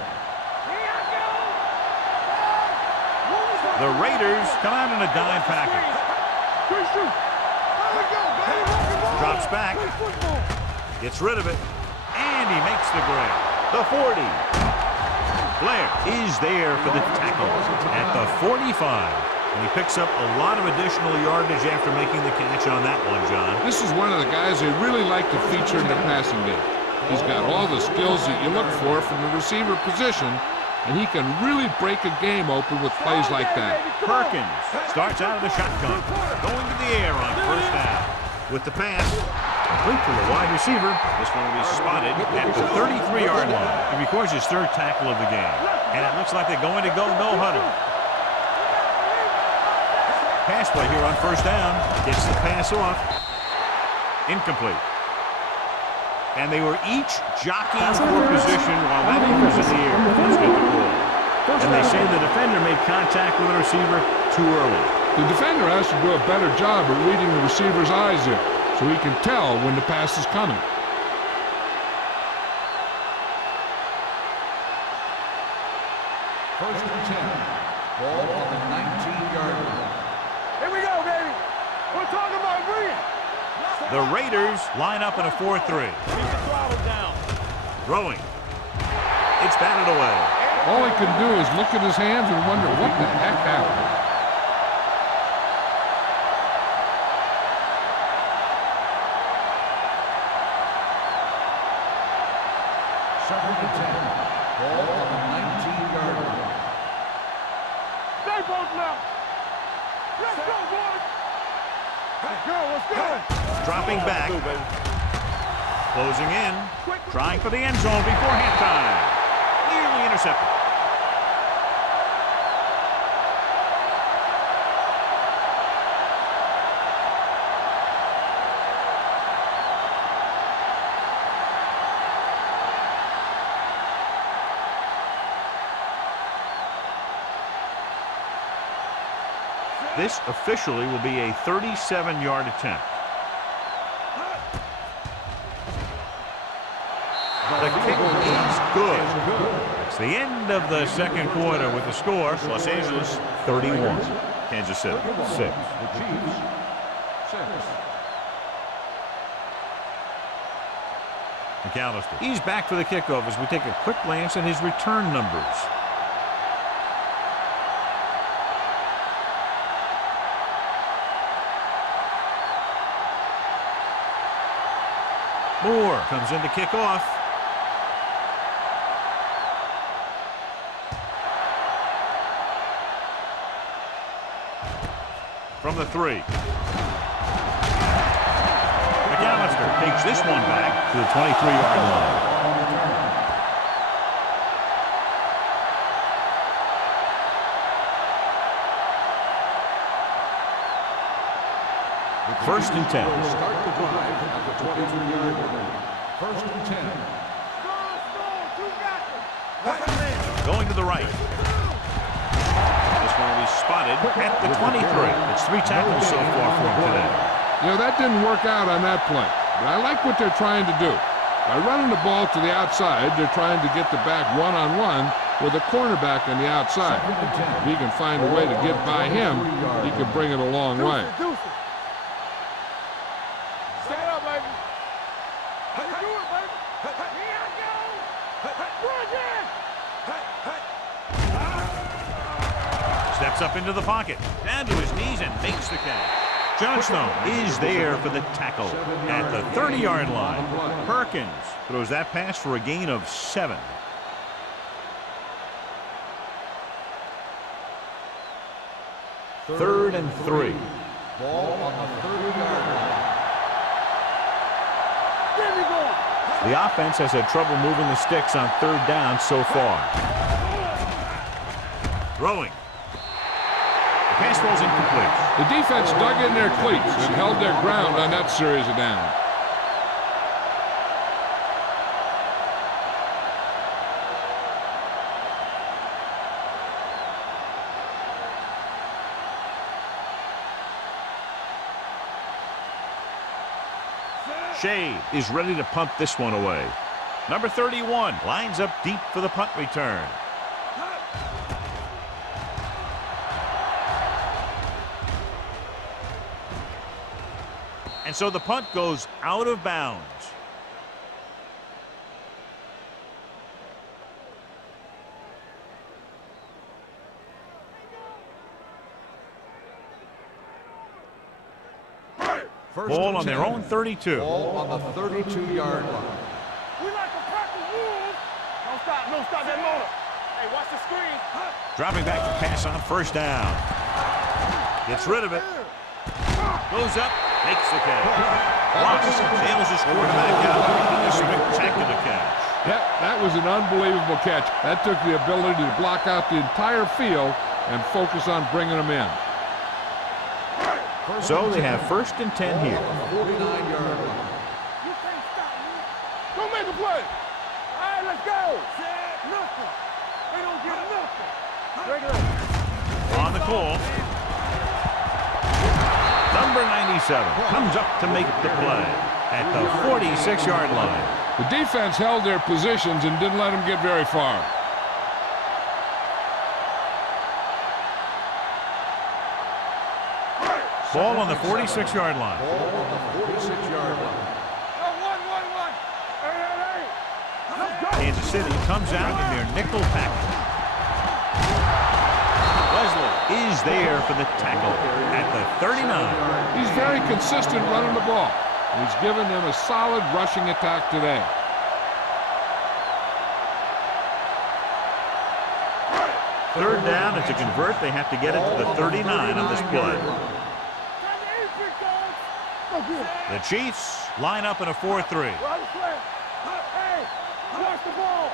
The Raiders come out in a dime package. Drops back. Gets rid of it. And he makes the grab. The 40. Blair is there for the tackle at the 45. And he picks up a lot of additional yardage after making the catch on that one, John. This is one of the guys they really like to feature in their passing game. He's got all the skills that you look for from the receiver position, and he can really break a game open with plays like that. Perkins starts out of the shotgun, going to the air on first down. With the pass, complete to the wide receiver. This one will be spotted at the 33-yard line. He records his 3rd tackle of the game. And it looks like they're going to go no huddle. Pass play here on first down. Gets the pass off. Incomplete. And they were each jockeying for position while that one was in the air. Let's get the call. And they say the defender made contact with the receiver too early. The defender has to do a better job of reading the receiver's eyes there, so he can tell when the pass is coming. First and 10. Ball on the 19-yard line. Here we go, baby. We're talking about bringing. The Raiders line up in a 4-3. Throwing. It's batted away. All he can do is look at his hands and wonder what the heck happened. Second and 10. Ball on the 19-yard line. Stay both left. Let's go, boys. Let's go, let's go. Dropping back. Closing in. Trying for the end zone before halftime. Nearly intercepted. This officially will be a 37-yard attempt. The kick is good. It's the end of the second quarter with the score. Los Angeles 31. Kansas City 6. The Chiefs 6. McAllister. He's back for the kickoff as we take a quick glance at his return numbers. Moore comes in to kick off. From the 3. McAllister takes this one back to the 23-yard line. First and 10. Start the drive at the 22-yard line. First and 10. Going to the right. This one will be spotted at the 23. It's 3 tackles so far for him today. You know, that didn't work out on that play, but I like what they're trying to do. By running the ball to the outside, they're trying to get the back one-on-one with a cornerback on the outside. If he can find a way to get by him, he can bring it a long way. Gets up into the pocket. Down to his knees and makes the catch. Johnstone is there for the tackle at the 30-yard line. Perkins throws that pass for a gain of 7. Third and 3. Ball on the 30-yard line. The offense has had trouble moving the sticks on 3rd down so far. Throwing. The pass ball's incomplete. The defense dug in their cleats and held their ground on that series of downs. Shea is ready to punt this one away. Number 31 lines up deep for the punt return. And so the punt goes out of bounds. Ball on their own 32. Ball on the 32-yard line. We like to practice rules. Don't stop that motor. Hey, watch the screen. Dropping back to pass on 1st down. Gets rid of it. Goes up, makes the catch. Ross nails his quarterback out, making a spectacular catch. Yep, that was an unbelievable catch. That took the ability to block out the entire field and focus on bringing them in. So they have 1st and 10 here. 49-yard line. You can't stop me. Don't make a play. All right, let's go. Nothing. They don't get nothing. Regular. On the call. Number 97 comes up to make the play at the 46-yard line. The defense held their positions and didn't let them get very far. Ball on the 46-yard line. Ball on the 46-yard line. One. Hey. Let's go. Kansas City comes out in their nickel package. Leslie is there for the tackle at the 39. He's very consistent running the ball. He's given them a solid rushing attack today. Third down, and to convert, they have to get it to the 39 on this play. The Chiefs line up in a 4-3. Hey, watch the ball.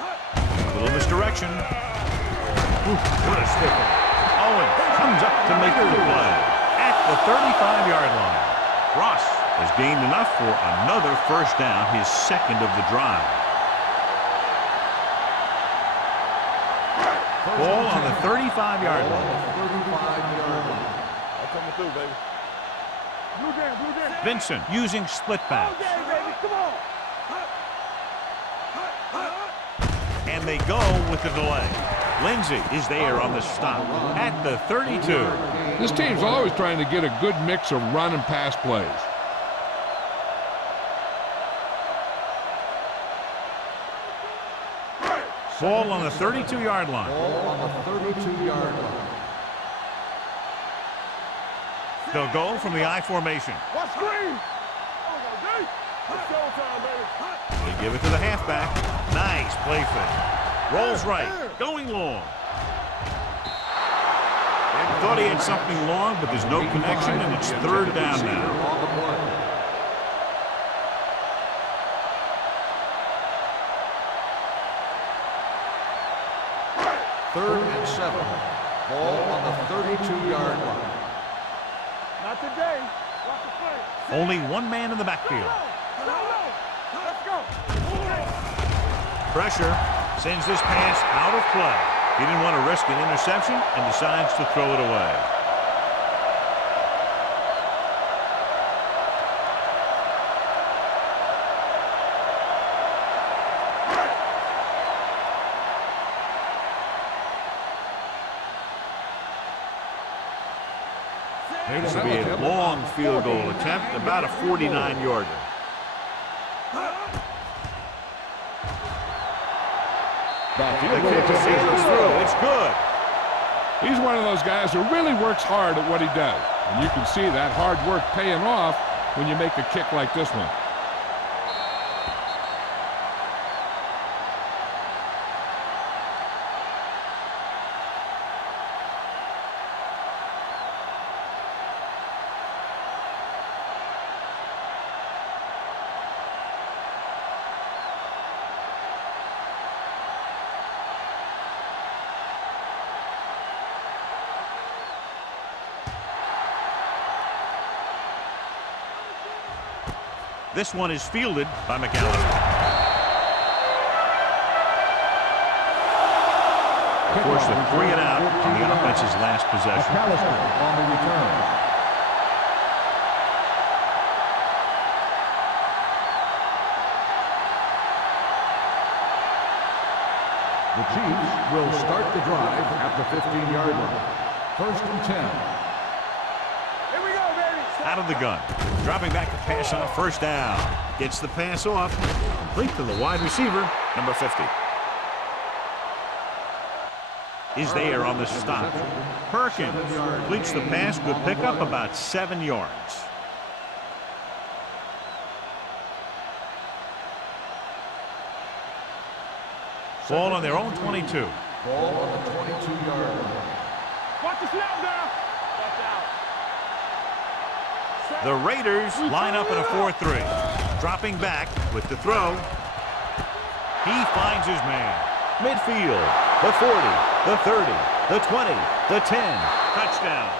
A little misdirection. What a stiff one. Owen comes up to make the play at the 35-yard line. Ross has gained enough for another 1st down, his 2nd of the drive. Ball on the 35-yard line. 35-yard line. I'm coming through, baby. Blue down. Vincent using split backs. Okay, baby, come on. And they go with the delay. Lindsey is there on the stop at the 32. This team's always trying to get a good mix of run and pass plays. Ball on the 32-yard line. Ball on the 32-yard line. They'll go from the I formation. Watch screen. It's showtime, baby. They give it to the halfback. Nice play fake. Rolls right, going long. Thought he had something long, but there's no connection, and it's 3rd down now. On the play. Third and 7. Ball on the 32-yard line. Not today. Watch the play. Only one man in the backfield. Let's go. Pressure sends this pass out of play. He didn't want to risk an interception and decides to throw it away. This will be a long field goal attempt, about a 49-yarder. The kick is through. It's good. He's one of those guys who really works hard at what he does. And you can see that hard work paying off when you make a kick like this one. This one is fielded by McAllister. Forced a 3-and-out on the offense's last possession. McAllister on the return. The Chiefs will start the drive at the 15-yard line. 1st and 10. Here we go, baby. Out of the gun. Dropping back to pass on 1st down. Gets the pass off. Complete to the wide receiver, number 50. Is there on the stop. Perkins completes the pass. Good pickup, about 7 yards. Ball on their own 22. Ball on the 22-yard line. Watch the snap down. The Raiders line up in a 4-3. Dropping back with the throw. He finds his man. Midfield. The 40. The 30. The 20. The 10. Touchdown.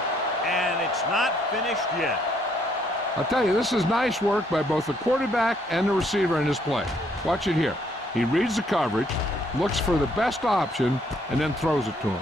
And it's not finished yet. I'll tell you, this is nice work by both the quarterback and the receiver in this play. Watch it here. He reads the coverage, looks for the best option, and then throws it to him.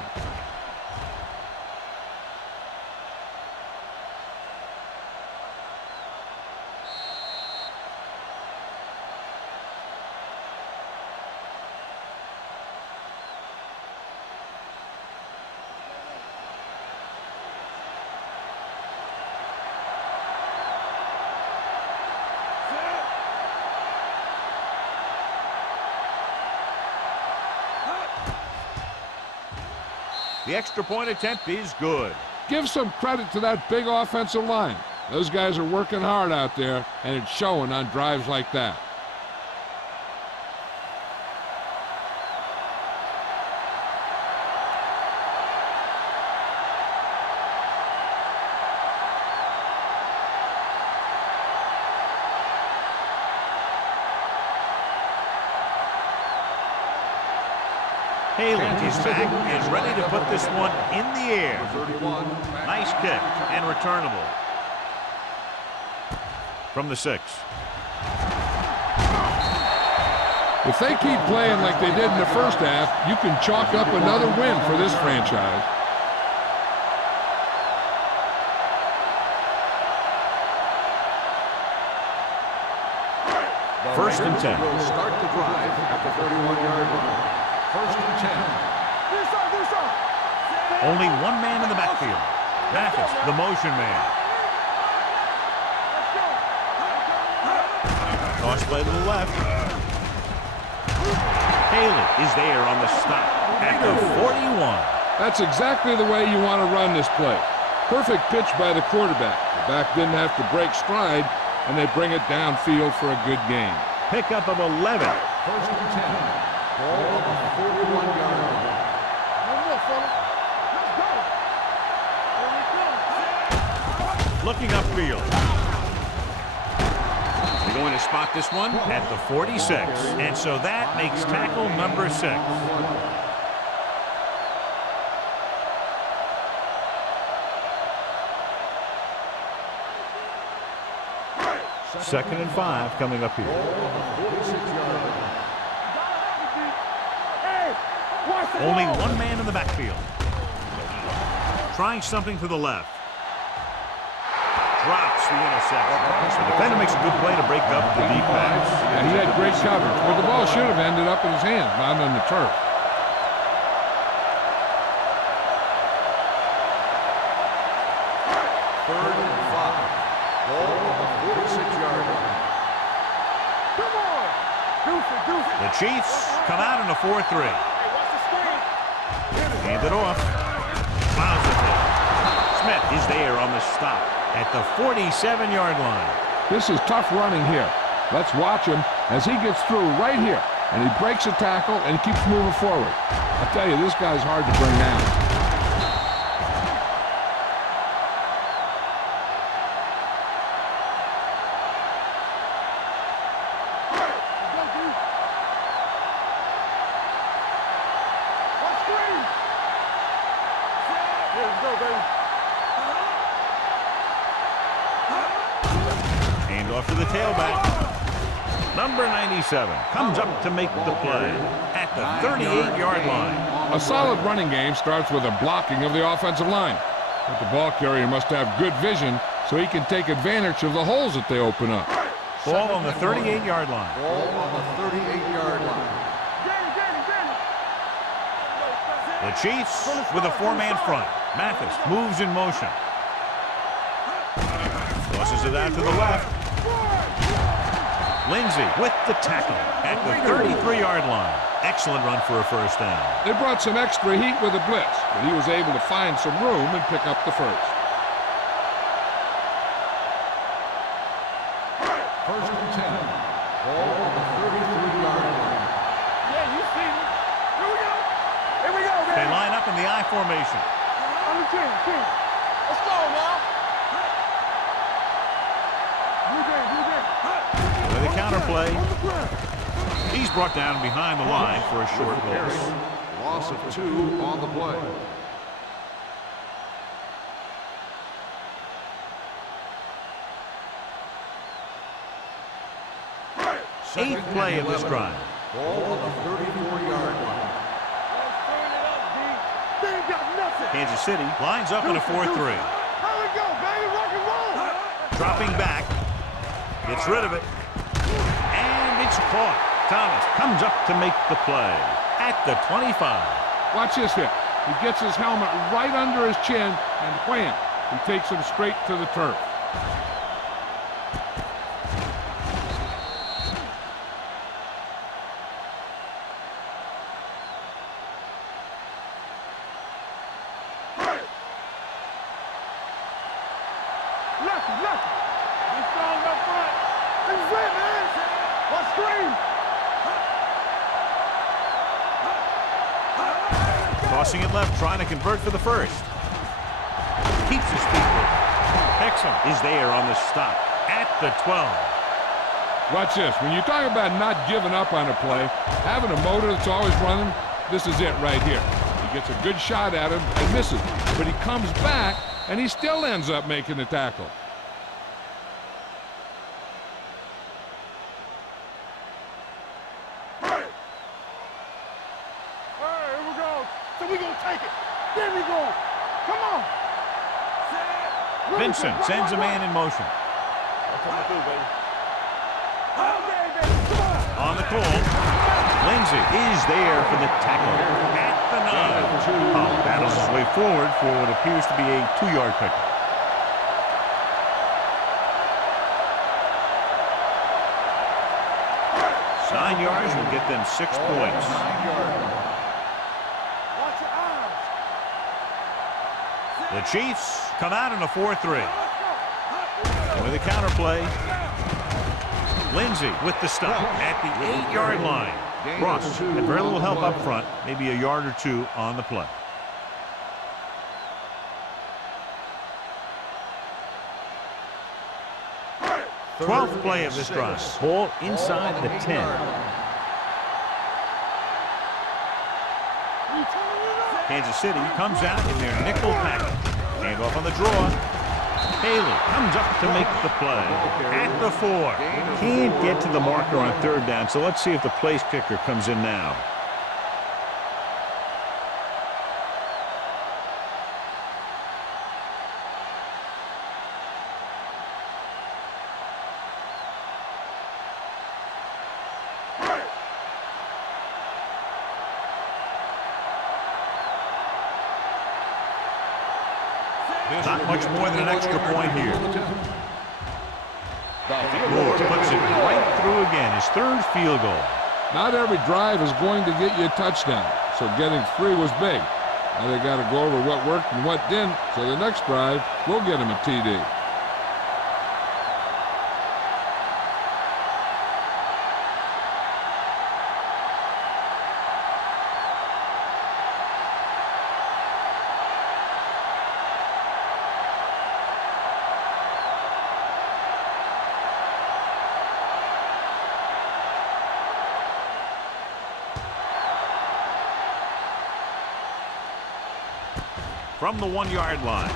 The extra point attempt is good. Give some credit to that big offensive line. Those guys are working hard out there, and it's showing on drives like that. Haley is back and is ready to put this one in the air. Nice kick and returnable. From the 6. If they keep playing like they did in the first half, you can chalk up another win for this franchise. First and 10. Will start the drive at the 31-yard line. 1st and 10. Only one man in the backfield. Mathis, the motion man. Toss play to the left. Haley is there on the stop at the 41. That's exactly the way you want to run this play. Perfect pitch by the quarterback. The back didn't have to break stride, and they bring it downfield for a good gain. Pickup of 11. 1st and 10. Ball on the 41-yard line. Looking upfield. They're going to spot this one at the 46. And so that makes tackle number 6. Second and 5 coming up here. Only one man in the backfield. Trying something to the left. Drops the interception. The defender makes a good play to break up the deep pass. And he had great coverage, but the ball should have ended up in his hands, not on the turf. Third and 5. Ball on the 46-yard line. Come on. The Chiefs come out in a 4-3. Hand it off. is there on the stop at the 47-yard line. This is tough running here. Let's watch him as he gets through right here. And he breaks a tackle and he keeps moving forward. I tell you, this guy's hard to bring down. Hand off to the tailback. Number 97 comes up to make the play at the 38-yard line. A solid running game starts with a blocking of the offensive line. But the ball carrier must have good vision so he can take advantage of the holes that they open up. Ball on the 38-yard line. Ball on the 38-yard line. The Chiefs with a four-man front. Mathis moves in motion. Tosses it out to the left. Lindsey with the tackle at the 33-yard line. Excellent run for a first down. They brought some extra heat with a blitz, but he was able to find some room and pick up the first. First and 10. Ball on the 33-yard line. Yeah, you see me. Here we go. Here we go, man. They line up in the I formation. On the 10. Let's go now. With a counter play. He's brought down behind the line for a short loss. Loss of 2 on the play. Eighth play of this drive. Ball on the 34-yard line. They ain't got nothing. Kansas City lines up in a 4-3. Here we go, baby. Rock and roll. Dropping back. Gets rid of it. And it's caught. Thomas comes up to make the play at the 25. Watch this hit. He gets his helmet right under his chin, and wham, he takes him straight to the turf. Lucky. He's strong up front. This is it, man. What screen? Crossing it left, trying to convert for the first. Keeps his feet moving. Hexham is there on the stop at the 12. Watch this. When you talk about not giving up on a play, having a motor that's always running, this is it right here. He gets a good shot at him and misses, but he comes back and he still ends up making the tackle. Vincent sends a man in motion. On the call, Lindsey is there for the tackle at the 9. Battles his way forward for what appears to be a 2-yard pickup. Nine yards will get them 6 points. The Chiefs come out in a 4-3. With a counter play. Lindsey with the stop at the 8-yard line. Ross had very little help up front, maybe a yard or two on the play. Twelfth play of this drive. Ball inside the 10. Kansas City comes out in their nickel package. Hand off on the draw. Haley comes up to make the play at the 4. Can't get to the marker on 3rd down, so let's see if the place kicker comes in now. Not much more than an extra point here. Moore puts it right through again. His 3rd field goal. Not every drive is going to get you a touchdown, so getting 3 was big. Now they got to go over what worked and what didn't, so the next drive will get him a TD. From the 1-yard line.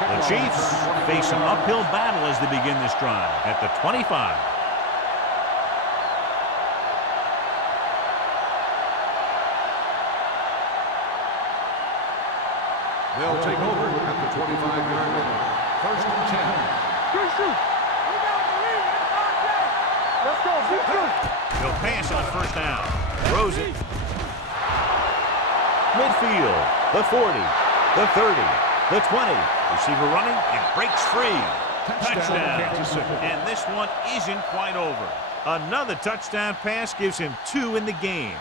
The Chiefs face an uphill battle as they begin this drive at the 25. They'll take over at the 25-yard line. First and 10. Good shoot. We got to believe it. Let's go. Good shoot. He'll pass on first down. Throws it. Midfield, the 40, the 30, the 20. Receiver running and breaks free. Touchdown. And this one isn't quite over. Another touchdown pass gives him 2 in the game.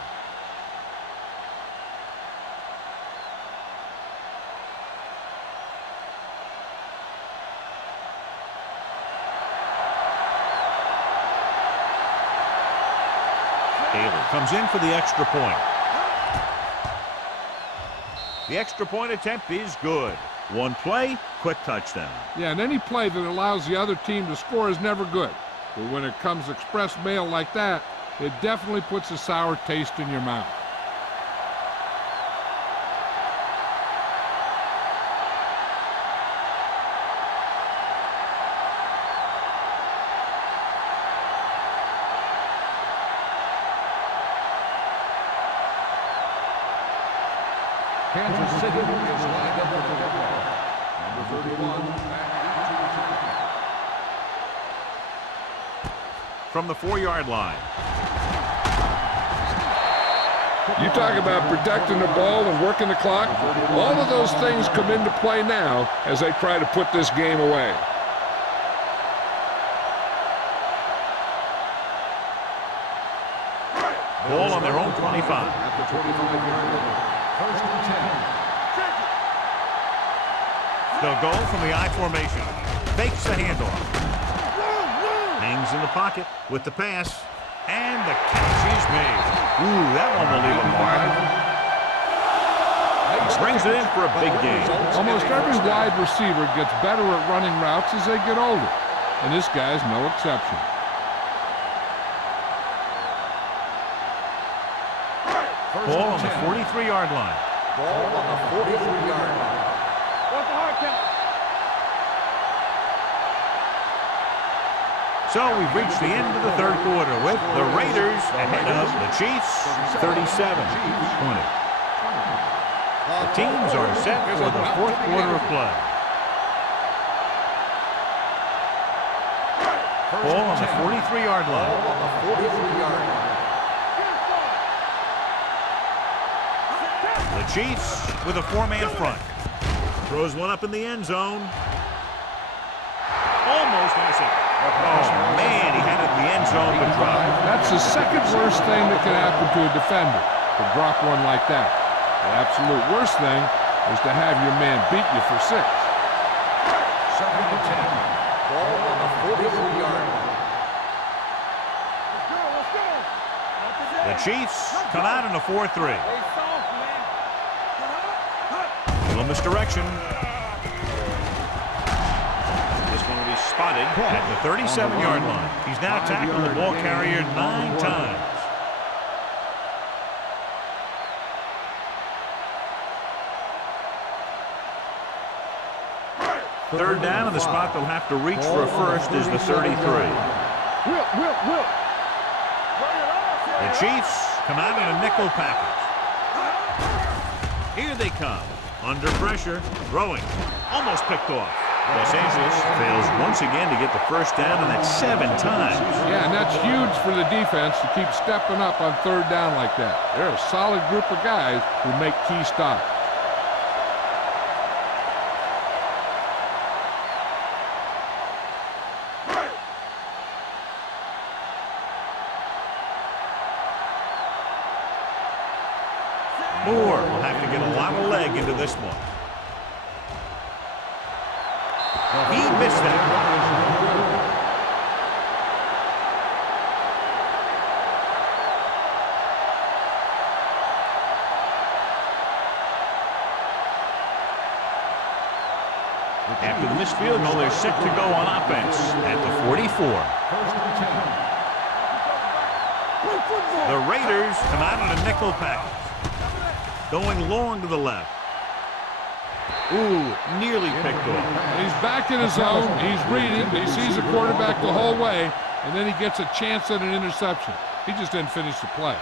Taylor comes in for the extra point. The extra point attempt is good. One play, quick touchdown. Yeah, and any play that allows the other team to score is never good. But when it comes express mail like that, it definitely puts a sour taste in your mouth. Kansas City is lined up with the football. Number 31, back into return. From the 4-yard line. You talk about protecting the ball and working the clock. All of those things come into play now as they try to put this game away. Ball on their own 25. At the 25-yard line. First and 10. They'll go from the I formation. Fakes the handoff. Hangs in the pocket with the pass. And the catch is made. Ooh, that one will leave a mark. Brings it in for a big game. Almost every wide receiver gets better at running routes as they get older. And this guy's no exception. Ball on the 43-yard line. Ball on the 43-yard line. What's the hard count? So we've reached the end of the third quarter with the Raiders ahead of the Chiefs 37-20. The teams are set for the fourth quarter of play. Ball on the 43-yard line. Ball on the 43-yard line. The Chiefs with a 4-man front. Throws one up in the end zone. Almost intercepted. Oh, man, he had it in the end zone but dropped. That's the second worst thing that can happen to a defender, to drop one like that. The absolute worst thing is to have your man beat you for 6. Second and 10. Ball on the 43-yard line. Let's go. The Chiefs come out in a 4-3. Stay soft, man. Little misdirection. This one will be spotted at the 37-yard line. He's now tackled the ball carrier 9 times. Third down, and the spot they'll have to reach for a first is the 33. Whip. The Chiefs come out in a nickel package. Here they come. Under pressure. Throwing. Almost picked off. Los Angeles fails once again to get the first down, and that's 7 times. Yeah, and that's huge for the defense to keep stepping up on third down like that. They're a solid group of guys who make key stops. Moore will have to get a lot of leg into this one. He missed that. After the missed field goal, they're set to go on offense at the 44. The Raiders come out in a nickel package. Going long to the left. Ooh, nearly picked off. He's back in his zone. He's reading. He sees the quarterback the whole way, and then he gets a chance at an interception. He just didn't finish the play.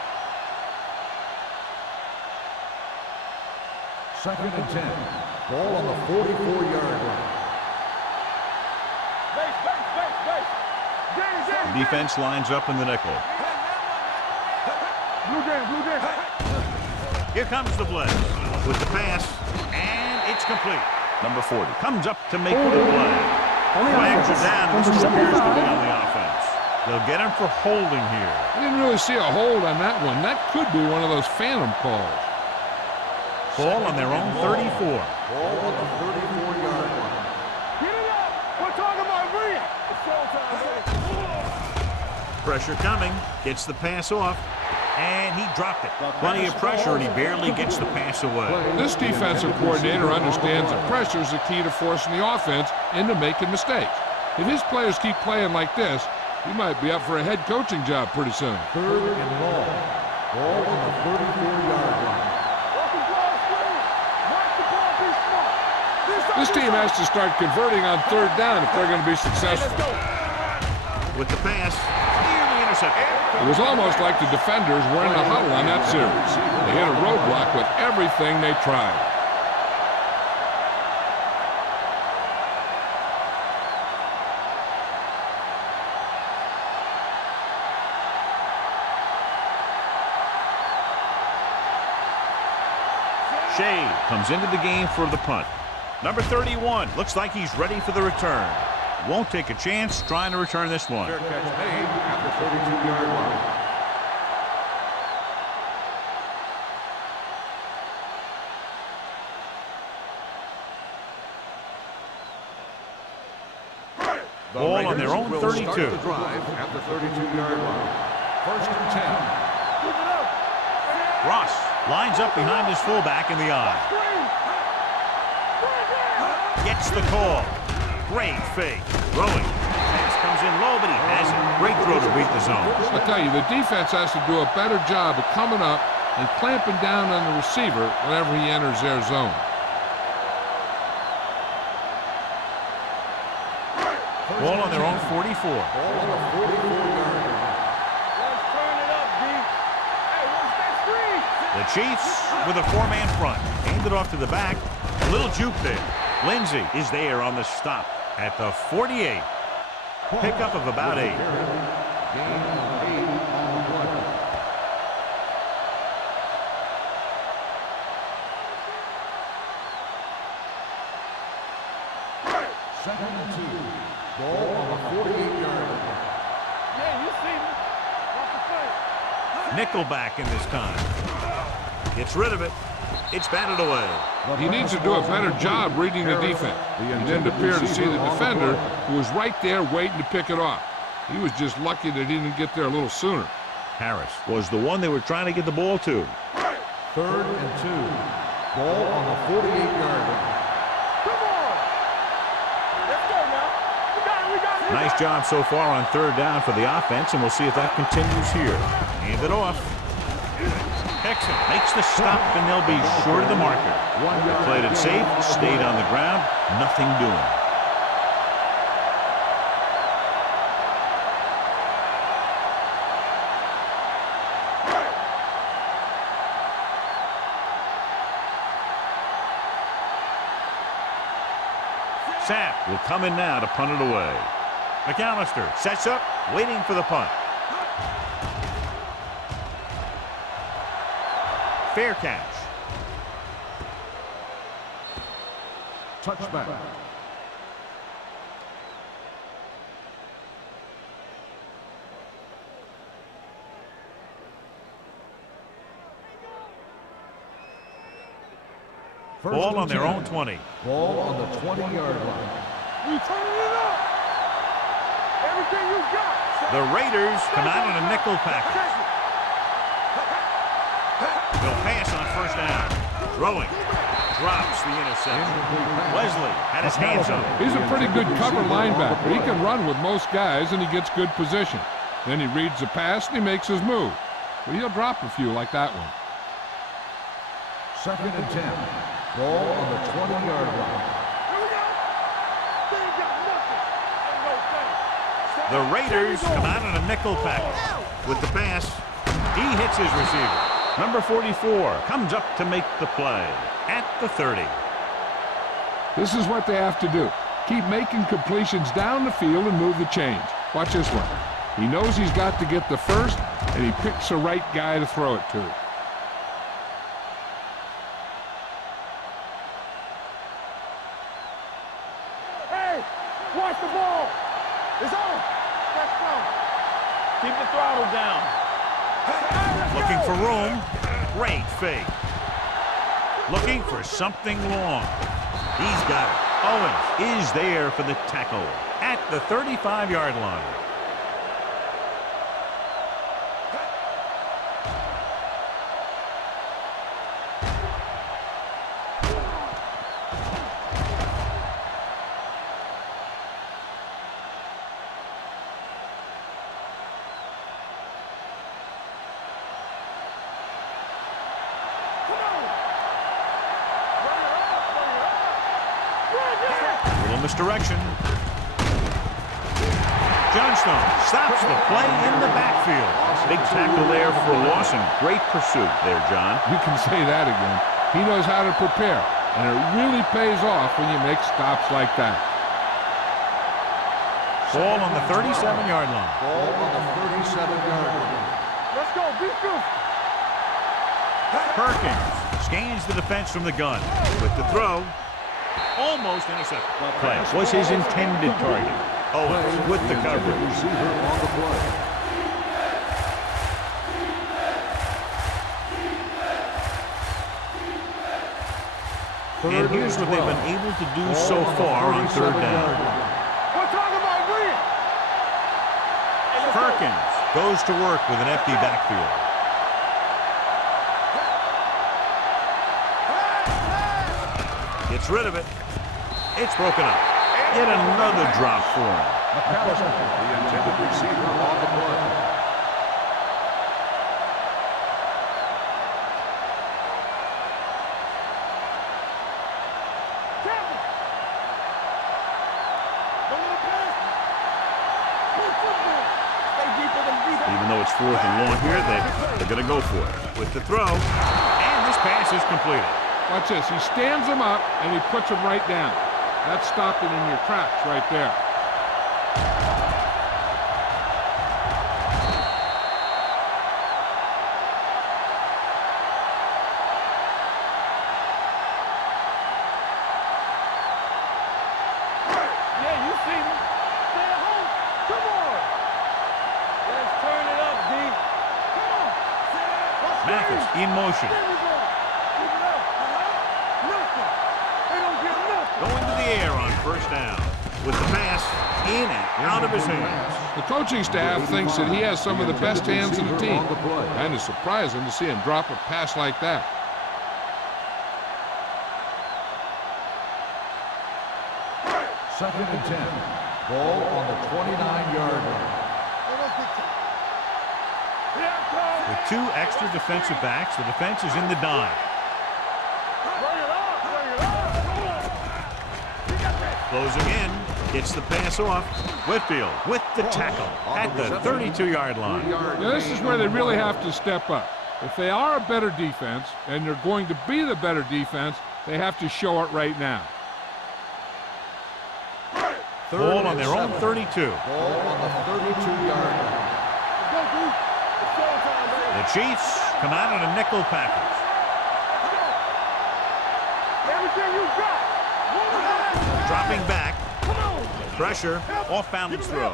2nd and 10. Ball on the 44-yard line. Defense lines up in the nickel. Here comes the blitz with the pass, and it's complete. Number 40 comes up to make the play. Flags are down. This appears to be on the offense. They'll get him for holding here. I didn't really see a hold on that one. That could be one of those phantom calls. Ball on their own 34. Ball on the 34-yard line. Get it up! We're talking about real! Pressure coming. Gets the pass off. And he dropped it. Plenty of pressure, and he barely gets the pass away. This defensive coordinator understands that pressure is the key to forcing the offense into making mistakes. If his players keep playing like this, he might be up for a head coaching job pretty soon. 3rd and long. Ball on the 34-yard line. This team has to start converting on 3rd down if they're going to be successful. With the pass, nearly intercepted. It was almost like the defenders were in a huddle on that series. They hit a roadblock with everything they tried. Shea comes into the game for the punt. Number 31 looks like he's ready for the return. Won't take a chance trying to return this one. Fair catch made at the 32-yard line. Ball on their own 32. Start the drive at the 32-yard line. 1st and 10. Ross lines up behind his fullback in the eye. Gets the call. Great fake. Throwing. Pass comes in low, but he has it. Great throw to beat the zone. I tell you, the defense has to do a better job of coming up and clamping down on the receiver whenever he enters their zone. Ball on their own 44. Ball on the 44-yard line. Let's turn it up, D. Hey, what's that screen? The Chiefs with a 4-man front. Hand it off to the back. A little juke there. Lindsey is there on the stop at the 48. Pickup of about 8. Gain of 8 on the play. Second and 2. Ball on the 48-yard line. Yeah, you see me. Off the play. Nickelback in this time. Gets rid of it. It's batted away. He needs to do a better job reading the defense. He didn't appear to see the defender, who was right there waiting to pick it off. He was just lucky that he didn't get there a little sooner. Harris was the one they were trying to get the ball to. 3rd and 2. Ball on the 48-yard line. Come on. Let's go now. We got it. Nice job so far on 3rd down for the offense, and we'll see if that continues here. Hand it off. Hexon makes the stop, and they'll be short of the marker. They played it safe, stayed on the ground, nothing doing. Sapp will come in now to punt it away. McAllister sets up, waiting for the punt. Fair catch. Touchback. Ball on their own 20. Ball on the 20-yard line. We turning it up. Everything you got. The Raiders come out in a nickel package. They'll pass on first down. Throwing. Drops the interception. Wesley had his hands up. He's a pretty good cover linebacker. He can run with most guys, and he gets good position. Then he reads the pass, and he makes his move. But he'll drop a few like that one. 2nd and 10. Ball on the 20-yard line. Here we go. They ain't got nothing. Ain't no thing. The Raiders come out in a nickel package. With the pass, he hits his receiver. Number 44 comes up to make the play at the 30. This is what they have to do. Keep making completions down the field and move the chains. Watch this one. He knows he's got to get the first, and he picks the right guy to throw it to. Hey, watch the ball. It's on. Let's go. Keep the throttle down. Looking for room. Great fake. Looking for something long. He's got it. Owens is there for the tackle at the 35-yard line. Misdirection. Johnstone stops the play in the backfield. Big tackle there for Lawson. Great pursuit there, John. You can say that again. He knows how to prepare, and it really pays off when you make stops like that. Ball on the 37-yard line. Ball on the 37-yard line. Let's go. Beat this. Perkins scans the defense from the gun. With the throw, almost intercepted. Play was his intended target. Owens with the coverage. Receiver on the play. And here's what they've been able to do so far on third down. We're talking about win. Perkins goes to work with an empty backfield. Gets rid of it. It's broken up. Yet another drop for him. McAllister, the intended receiver on the play. Even though it's 4th and long here, they're going to go for it. With the throw, and this pass is completed. Watch this. He stands him up, and he puts him right down. That's stopping in your tracks right there. Yeah, you see me. Stay at home. Come on. Let's turn it up, D. Come on. Mathis in motion. There we go. Keep it up. Nothing. They don't get nothing. Going to the air on first down. With the pass in and out of his hands. The coaching staff thinks that he has some of the best hands in the team. And it's surprising to see him drop a pass like that. Second and 10. Ball on the 29-yard line. With 2 extra defensive backs, the defense is in the dime. Closing in, gets the pass off. Whitfield with the tackle at the 32-yard line. Now, this is where they really have to step up. If they are a better defense, and they're going to be the better defense, they have to show it right now. Ball on their own 32. Ball on the 32-yard line. The Chiefs come out in a nickel package. Everything you got. Dropping back. Pressure. Off balance throw.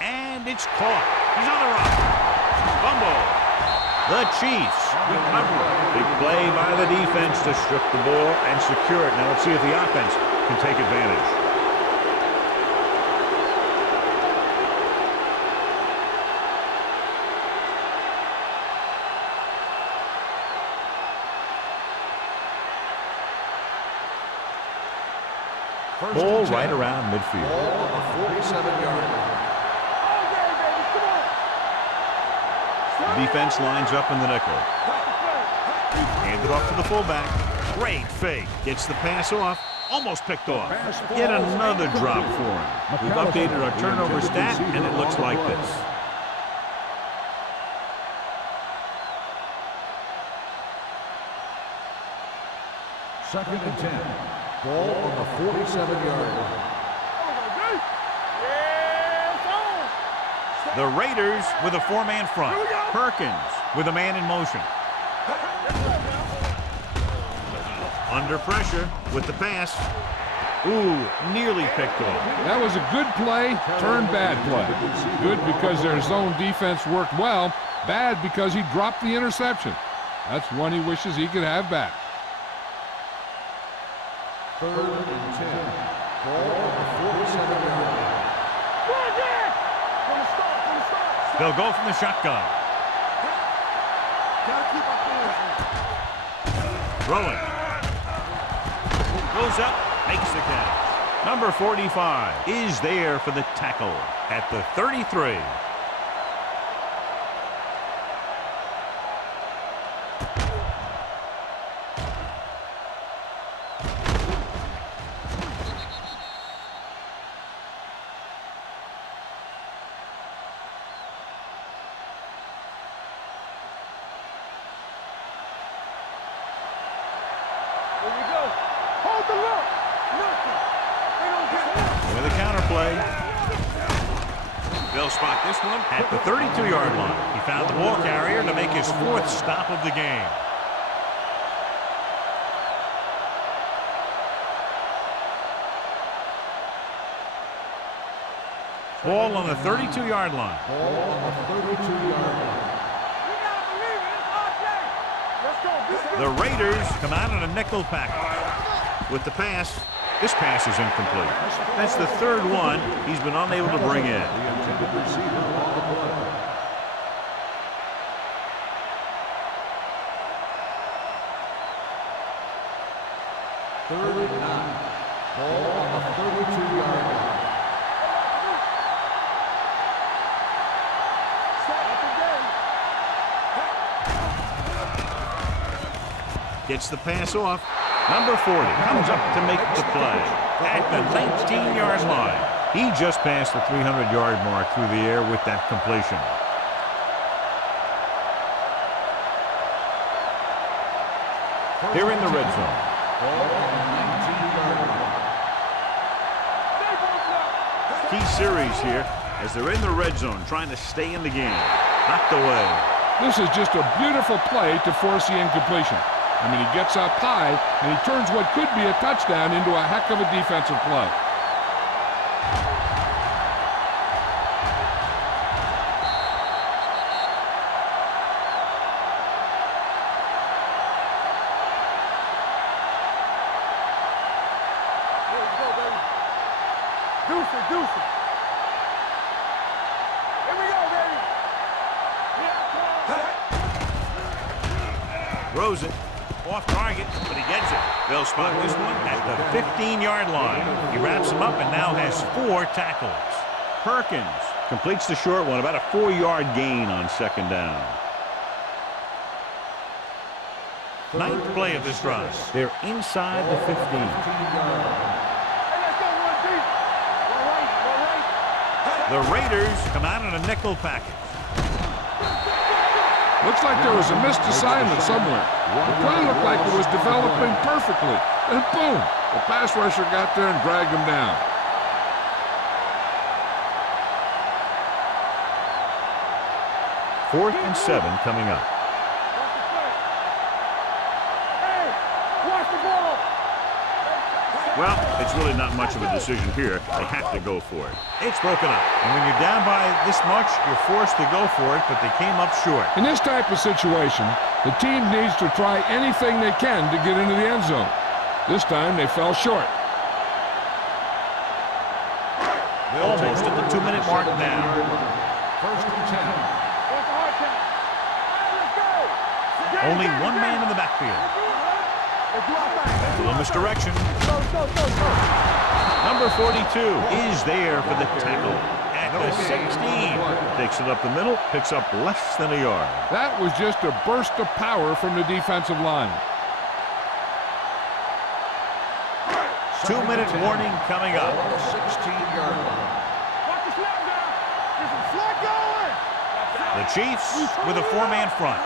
And it's caught. He's on the run. Fumble. The Chiefs recover. Big play by the defense to strip the ball and secure it. Now let's see if the offense can take advantage. Ball right around midfield. Ball on the 47-yard line. Defense lines up in the nickel. Hand it off to the fullback. Great fake. Gets the pass off. Almost picked off. Yet another drop for him. We've updated our turnover stat, and it looks like this. Second and 10. Ball on the 47-yard line. The Raiders with a four-man front. Perkins with a man in motion. Under pressure with the pass. Ooh, nearly picked off. That was a good play, turned bad play. Good because their zone defense worked well. Bad because he dropped the interception. That's one he wishes he could have back. Third and 10. Ball on the 47-yard line. They'll go from the shotgun. Throwing. Goes up, makes the catch. Number 45 is there for the tackle at the 33. With a counter play. They'll spot this one at the 32-yard line. He found the ball carrier to make his fourth stop of the game. Ball on the 32-yard line. Ball on the 32-yard line. The Raiders come out in a nickel package. With the pass, this pass is incomplete. That's the third one he's been unable to bring in. The intended receiver on the play. Third and 9. Ball on the 32-yard line. Gets the pass off. Number 40 comes up to make the play at the 19-yard line. He just passed the 300-yard mark through the air with that completion. They're in the red zone. Ball on the 19-yard line. Key series here as they're in the red zone trying to stay in the game. Knocked away. This is just a beautiful play to force the incompletion. I mean, he gets up high, and he turns what could be a touchdown into a heck of a defensive play. Deuce it. Here we go, baby. Throws it. Off target, but he gets it. They'll spot this one at the 15-yard line. He wraps him up and now has 4 tackles. Perkins completes the short one, about a 4-yard gain on second down. Ninth play of this drive. They're inside the 15. The Raiders come out in a nickel package. Looks like there was a missed assignment somewhere. The play looked like it was developing perfectly. And boom, the pass rusher got there and dragged him down. Fourth and 7 coming up. Hey, watch the ball. Well, it's really not much of a decision here. They have to go for it. It's broken up. And when you're down by this much, you're forced to go for it, but they came up short. In this type of situation, the team needs to try anything they can to get into the end zone. This time, they fell short. Almost at the 2-minute mark now. First and 10. Only one man in the backfield. A little misdirection. Number 42 is there for the tackle at the 16. Takes it up the middle, picks up less than a yard. That was just a burst of power from the defensive line. 2-minute warning coming up. 16-yard line. The Chiefs with a 4-man front.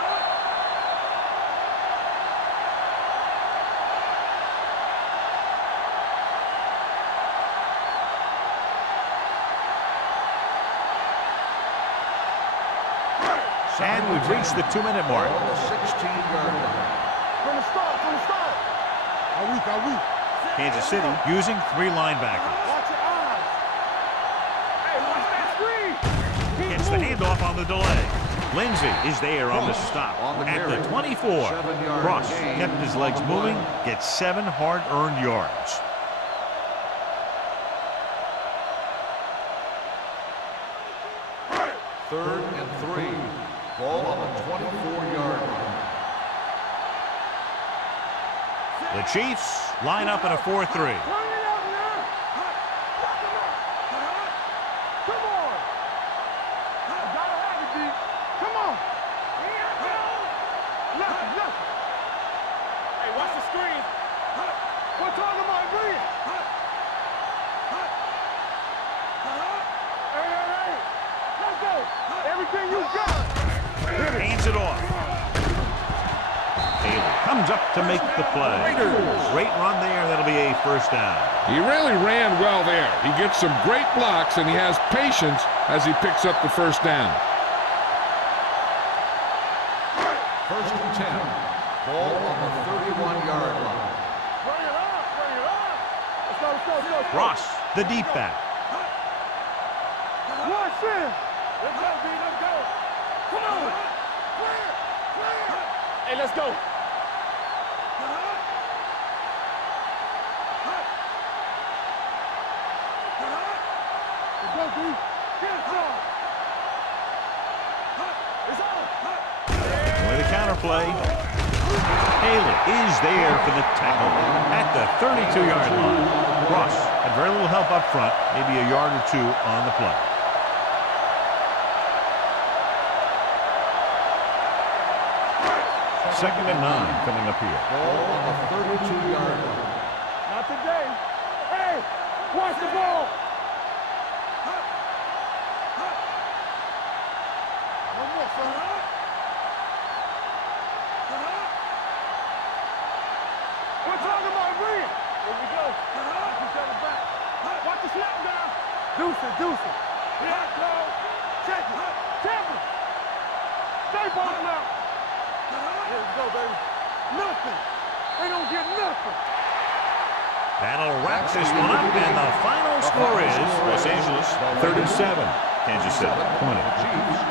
And we've reached the 2-minute mark. 16-yard line. From the start. Are we? Kansas City using 3 linebackers. Watch your eyes. Hey, watch that screen. Gets the handoff on the delay. Lindsey is there on the stop On the at carry. the 24. 7-yard Ross gain. kept his legs moving, gets 7 hard-earned yards. Third and 3. Ball on the 24-yard line. The Chiefs line up in a 4-3. Bring it up now. Come on. I gotta have it, D. Come on. Nothing. Hey, watch the screen. What talking about, bring it. Hey. Let's go. Everything you got. Hands it off. Taylor comes up to make the play. Great run there. That'll be a first down. He really ran well there. He gets some great blocks, and he has patience as he picks up the first down. First and 10. Ball on the 31-yard line. Bring it up. Let's go. Ross, the deep back. Watch it. Let's go, B. Let's go. Come on. Clear. Hey, let's go. Let's go, B. Get it, John. It's on. With a counter play. Taylor is there for the tackle at the 32-yard line. Ross had very little help up front, maybe a yard or 2 on the play. Second and 9 coming up here. Ball on the 32-yard line. Not today. Hey, watch the ball. One more, son. We're talking about bring it. Here we go. Each other back. Watch the slap down. Deuce it. Hot dog. Check it. Temper. Stay ball now. Here we go, baby. Nothing. They don't get nothing. That'll wrap this one up, and the final score is Los Angeles 37, Kansas City 20. Chiefs.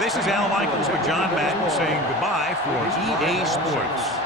This is Al Michaels with John Madden saying goodbye for EA Sports.